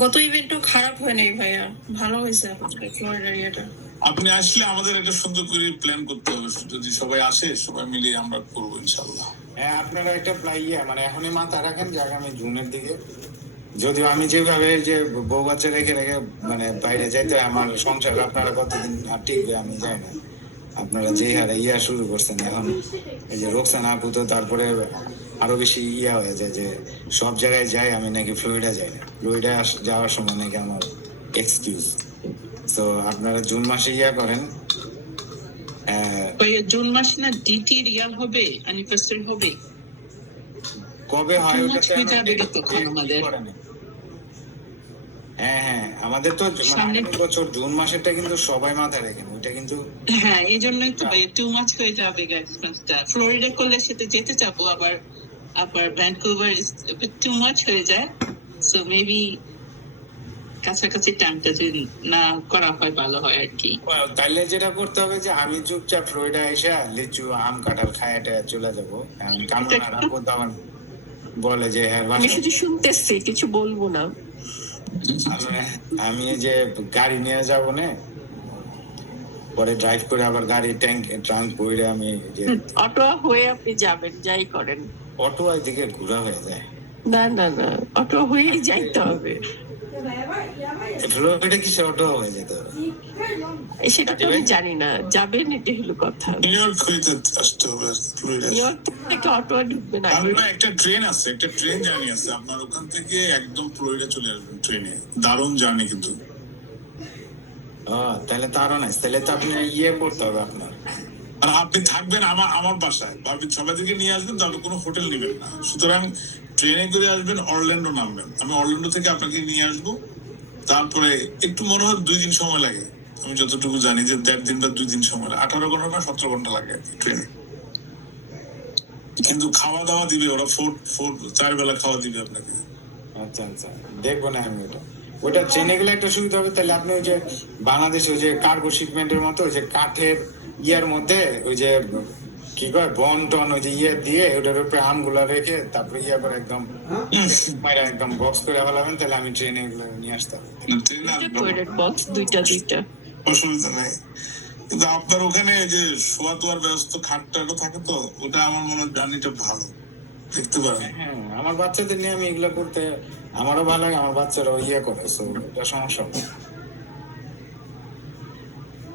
গত ইভেন্টও খারাপ হয় নাই ভাইয়া, ভালো হয়েছে ফ্লোরিডার ইয়েটা। আপনি আসলে আমাদের একটা সুন্দর করে প্ল্যান করতে হবে, যদি সবাই আসে সবাই মিলে আমরা করবো ইনশাল্লাহ। হ্যাঁ, আপনারা একটা ইয়ে মানে এখনই মাথা রাখেন যে আগামী জুনের দিকে, যদিও আমি যেভাবে যে বউ বাচ্চা রেখে রেখে মানে বাইরে যাইতে আমার সংসার আপনারা কতদিন আর টিকবে আমি জানি না। আপনারা যে হারে ইয়া শুরু করছেন এখন, এই যে রোকসানা আপু তো তারপরে আরো বেশি ইয়া হয়ে যায় যে সব জায়গায় যাই আমি নাকি ফ্লোরিডা যাই না, ফ্লোরিডা যাওয়ার সময় নাকি আমার এক্সকিউজ। তো আপনারা জুন মাসে ইয়া করেন। জুন মাসে না ডিটির ইয়া হবে, অ্যানিভার্সারি হবে। কবে হয় ওটা আমাদের? হ্যাঁ হ্যাঁ, আমাদের তো সামনে বছর জুন মাসেরটা কিন্তু সবাই মাথায় রাখেন, ওইটা কিন্তু হ্যাঁ, এই জন্যই তো ভাই টু মাচ হয়ে যাবে এক্সপেন্সটা। ফ্লোরিডা করলে সেটা যেতে চাবো, আবার ভ্যানকুভার টু মাচ হয়ে যায়। সো মেবি কাছাকাছি টাইমটা যদি না করা হয় ভালো হয় আর কি। তাইলে যেটা করতে হবে যে আমি চুপচাপ ফ্লোরিডা এসে লিচু আম কাঁঠাল খায়াটা চলে যাবো। বলে যে হ্যাঁ আমি শুধু শুনতেছি, কিছু বলবো না। আমি যে গাড়ি নিয়ে যাব না, পরে ড্রাইভ করে আবার গাড়ি ট্রাঙ্ক বইরে আমি যে অটো হয়ে আপনি যাবেন, যাই করেন। অটো দিকে ঘোরা হয়ে যায়। না না না, অটো হয়েই যাইতে হবে। ফ্লোরিডা কিসে অটো হয়ে যেতে হবে সেটা তো আমি জানি না, যাবেন এটা হলো কথা। নিউ ইয়র্ক হইতে আসতে হবে ফ্লোরিডা। নিউ ইয়র্ক থেকে অটো ঢুকবে না, একটা ট্রেন আছে, একটা ট্রেন জার্নি আছে, আপনার ওখান থেকে একদম ফ্লোরিডা চলে আসবেন ট্রেনে। দারুণ জার্নি কিন্তু। তাহলে তো আরো নাই, তাহলে তো আপনি ইয়ে করতে হবে আপনার। আর আপনি থাকবেন আমার বাসায়, আপনি সবাইকে নিয়ে আসবেন, তাহলে কোনো হোটেল নেবেন না। সুতরাং ট্রেনে করে আসবেন, অরল্যান্ডো নামবেন। আমি অরল্যান্ডো থেকে আপনাকে নিয়ে আসবো। তারপরে একটু মনে হয় 2 দিন সময় লাগে, আমি যতটুকু জানি যে 1.5 দিন বা 2 দিন সময় লাগে, 18 ঘন্টা বা 17 ঘন্টা লাগে ট্রেনে। কিন্তু খাওয়া দাওয়া দিবে ওরা, 4 বেলা খাওয়া দিবে আপনাকে। আচ্ছা আচ্ছা, দেখবো না আমি ওটা ট্রেনে গেলে একটা সুবিধা হবে। তাহলে আপনি ওই যে বাংলাদেশে ওই যে কার্গো শিপমেন্টের মতো ওই যে কাঠের ইয়ার মধ্যে ওই যে কি কয় বন টন ওই যে ইয়ে দিয়ে ওটার উপরে আমগুলা রেখে তারপরে ইয়া করে একদম একদম বক্স করে ফেলাবেন, তাহলে আমি ট্রেনে এগুলো নিয়ে আসতাম। বক্স দুইটা অসুবিধা নাই, কিন্তু আপনার ওখানে যে শোয়া তোয়ার ব্যবস্থা খাটটাও থাকে, তো ওটা আমার মনে হয় জার্নিটা ভালো দেখতে পারেন। হ্যাঁ, আমার বাচ্চাদের নিয়ে আমি এগুলো করতে আমারও ভালো লাগে, আমার বাচ্চারাও ইয়ে করে, এটা সমস্যা হবে।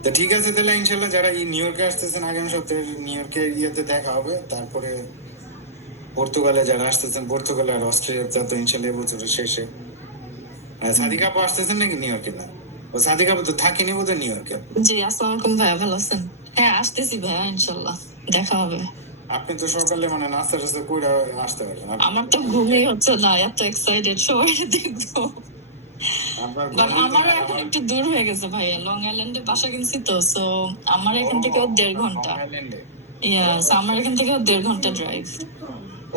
তো ঠিক আছে, তাহলে ইনশাল্লাহ যারা নিউ ইয়র্কে আসতেছেন আগামী সপ্তাহে নিউ ইয়র্কের ইয়েতে দেখা হবে। তারপরে পর্তুগালে যারা আসতেছেন, পর্তুগাল আর অস্ট্রেলিয়া তো ইনশাল্লাহ এবছরের শেষে। সাদিকা আপু আসতেছেন নাকি নিউ ইয়র্কে? না, ও সাদিকা আপু তো থাকেনি বোধহয় নিউ ইয়র্কে। জি, আসসালামু আলাইকুম ভাইয়া, ভালো আছেন? হ্যাঁ, আসতেছি ভাইয়া, ইনশাল্লাহ দেখা হবে। আপনি তো সকালে মানে নাস্তা টাস্তা করে আসতে পারলেন। আমার তো ঘুমই হচ্ছে না, এত এক্সাইটেড সবাই দেখবো। আমারও এখন একটু দূর হয়ে গেছে ভাইয়া, লং আইল্যান্ডে বাসা কিনছি তো, সো আমার এখান থেকে 1.5 ঘন্টা। আমার এখান থেকে 1.5 ঘন্টা ড্রাইভ।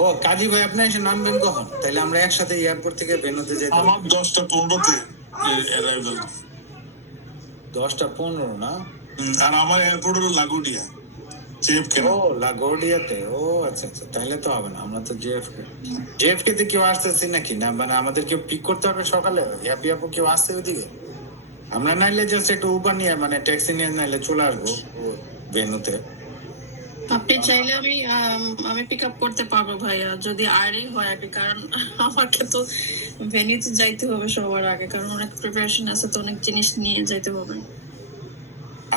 ও কাজী ভাই, আপনি এসে নামবেন কখন? তাহলে আমরা একসাথে এয়ারপোর্ট থেকে বেরোতে যাই। আমার 10:15-তে অ্যারাইভাল। 10:15 না? আর আমার এয়ারপোর্ট হলো লাগুডিয়া, JFK ও লাগোডিয়াতে, ও আচ্ছা আচ্ছা, তাহলে তো হবে না, আমরা তো জেএফকে তে কেউ আসতেছি নাকি না, মানে আমাদের কেউ পিক করতে হবে সকালে, হ্যাপি আপু কেউ আসছে ওইদিকে? আমরা নাইলে জাস্ট একটু উবার নিয়ে মানে ট্যাক্সি নিয়ে নাইলে চলে আসবো ভেন্যুতে। আপনি চাইলে আমি পিক আপ করতে পারবো ভাইয়া, যদি আর্লি হয় আর কি, কারণ আমাকে তো ভেনিউতে যাইতে হবে সবার আগে, কারণ অনেক প্রিপারেশন আছে, তো অনেক জিনিস নিয়ে যাইতে হবে।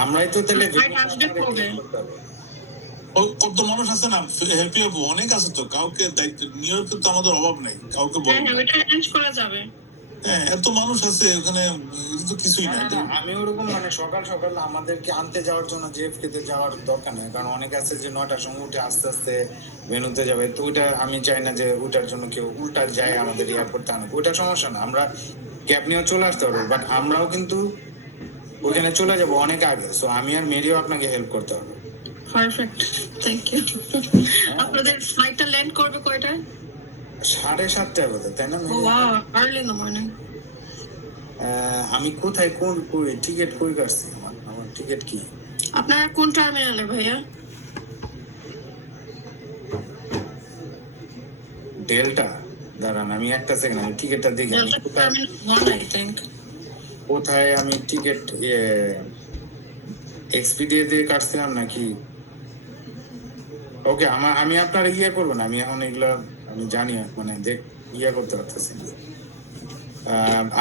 আমরাই তো তাহলে আসবে কবে? কত মানুষ আছে না হ্যাপি আপু, অনেক আছে তো, কাউকে দায়িত্ব নিউ ইয়র্কে তো আমাদের অভাব নেই, কাউকে বল। হ্যাঁ ওটা অ্যারেঞ্জ করা যাবে। হ্যাঁ এত মানুষ আছে ওখানে, এটা তো কিছুই না। আমি ওরকম মানে সকাল সকাল আমাদেরকে আনতে যাওয়ার জন্য জেএফকে তে যাওয়ার দরকার নেই, কারণ অনেক আছে যে 9টার সময় উঠে আস্তে আস্তে ভেন্যুতে যাবে, তো ওইটা আমি চাই না যে ওইটার জন্য কেউ উল্টা যায় আমাদের এয়ারপোর্ট আনে, ওইটা সমস্যা না, আমরা ক্যাব নিয়ে চলে আসতে পারবো, বাট আমরাও কিন্তু ওইখানে চলে যাবো অনেক আগে, সো আমি আর মেরিও আপনাকে হেল্প করতে হবে। Perfect, thank you. আপনাদের ফ্লাইটটা ল্যান্ড করবে কয়টায়? 7:30 বোধ হয়, তাই না? Wow, early in the morning. আমি কোথায় কোন টিকিট কই কাটছি, আমার টিকিট কি? আপনারা কোন টার্মিনালে ভাইয়া? ডেল্টা, দাঁড়ান আমি একটা সেকেন্ড, আমি টিকিটটা দেখি আমি টার্মিনাল 1 আই থিংক। কোথায় আমি টিকিট এক্সপিডিয়া দিয়ে কাটছিলাম নাকি? ওকে, আমি আপনার করবো না, আমি এখন এগুলা আমি জানি মানে করতে পারতেছি না।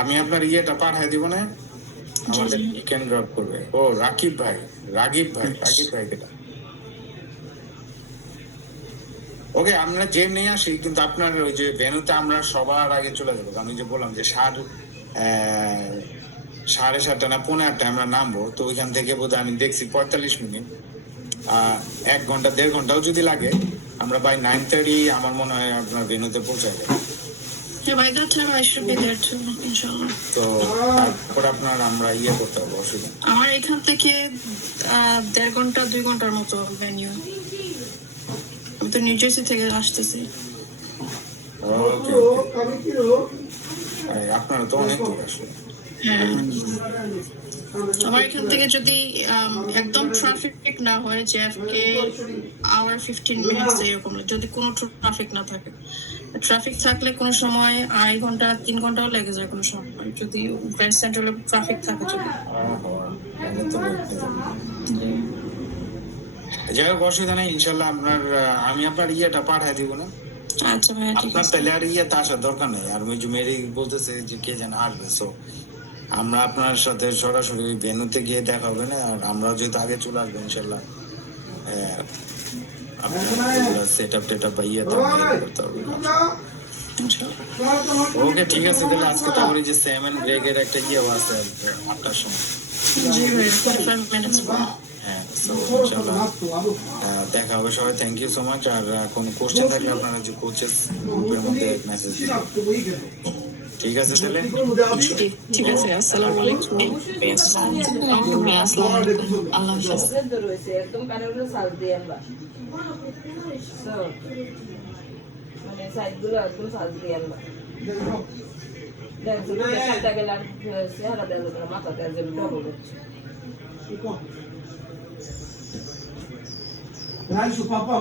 আমি আপনার পাঠিয়ে দিব না, আমাদের ক্যান ড্রপ করবে। ও রাকিব ভাই কেটা? ওকে, আমরা যে নিয়ে আসি, কিন্তু আপনার ওই যে ভেন্যুতে আমরা সবার আগে চলে যাবো। আমি যে বললাম যে 7:30 না 7:45 আমরা নামবো, তো ওইখান থেকে বোধহয় আমি দেখছি 45 মিনিট, 1 ঘন্টা 1.5 ঘন্টাও যদি লাগে, আমরা বাই 9:30 আমার মনে হয় আপনার ভেন্যুতে পৌঁছে যাবে। Yeah, by that time I should be there too, inshallah. তো তারপর আপনার আমরা করতে হবে, অসুবিধা। আমার এখান থেকে 1.5 ঘন্টা 2 ঘন্টার মতো ভেনিউ। আমি তো নিউ জার্সি থেকে আসতেছি। ওকে, আপনারা তো অনেক দূর আসলে। আমার এখান থেকে যদি একদম ট্রাফিক না হয়, জেএফকে আওয়ার 15 মিনিটস এরকম, যদি কোনো ট্রাফিক না থাকে। ট্রাফিক থাকলে কোনো সময় 2.5 ঘন্টা 3 ঘন্টাও লেগে যায় কোনো সময়, যদি গ্র্যান্ড সেন্ট্রালে ট্রাফিক থাকে। যাই হোক, অসুবিধা নেই, ইনশাল্লাহ আমি আপনার পাঠিয়ে দিব না। আচ্ছা ভাই, ঠিক আপনার আছে। তাহলে আর আসার দরকার নেই, আর ওই যে মেরি বলতেছে যে কে যেন আসবে, সো আমরা আপনার সাথে সরাসরি ভেন্যুতে গিয়ে দেখা হবে না, আর আমরা যেহেতু আগে চলে আসবো ইনশাল্লাহ আপনার সেট আপ টেট আপ করতে হবে। ওকে, ঠিক আছে, তাহলে আজকে তো যে 7 ব্রেকের একটা আছে 8টার সময়। জি ভাই, 45 মিনিটস। হ্যাঁ, সো ইনশাল্লাহ দেখা হবে সবাই। Thank you so much. আর কোনো কোশ্চেন থাকলে আপনারা যে কোচেস গ্রুপের মধ্যে মেসেজ দিন। ঠিক আছে তাহলে, ঠিক আছে। আসসালামু আলাইকুম। আসসালামু আলাইকুম, আল্লাহ হাফেজ। একদম কারণে সাল দিয়ে আমরা মানে সাইডগুলো একদম সাল দিয়ে আমরা দেখো সাইডটা গেলে চেহারা দেওয়া যাবে না, মাথাটা যেন ডবল হচ্ছে।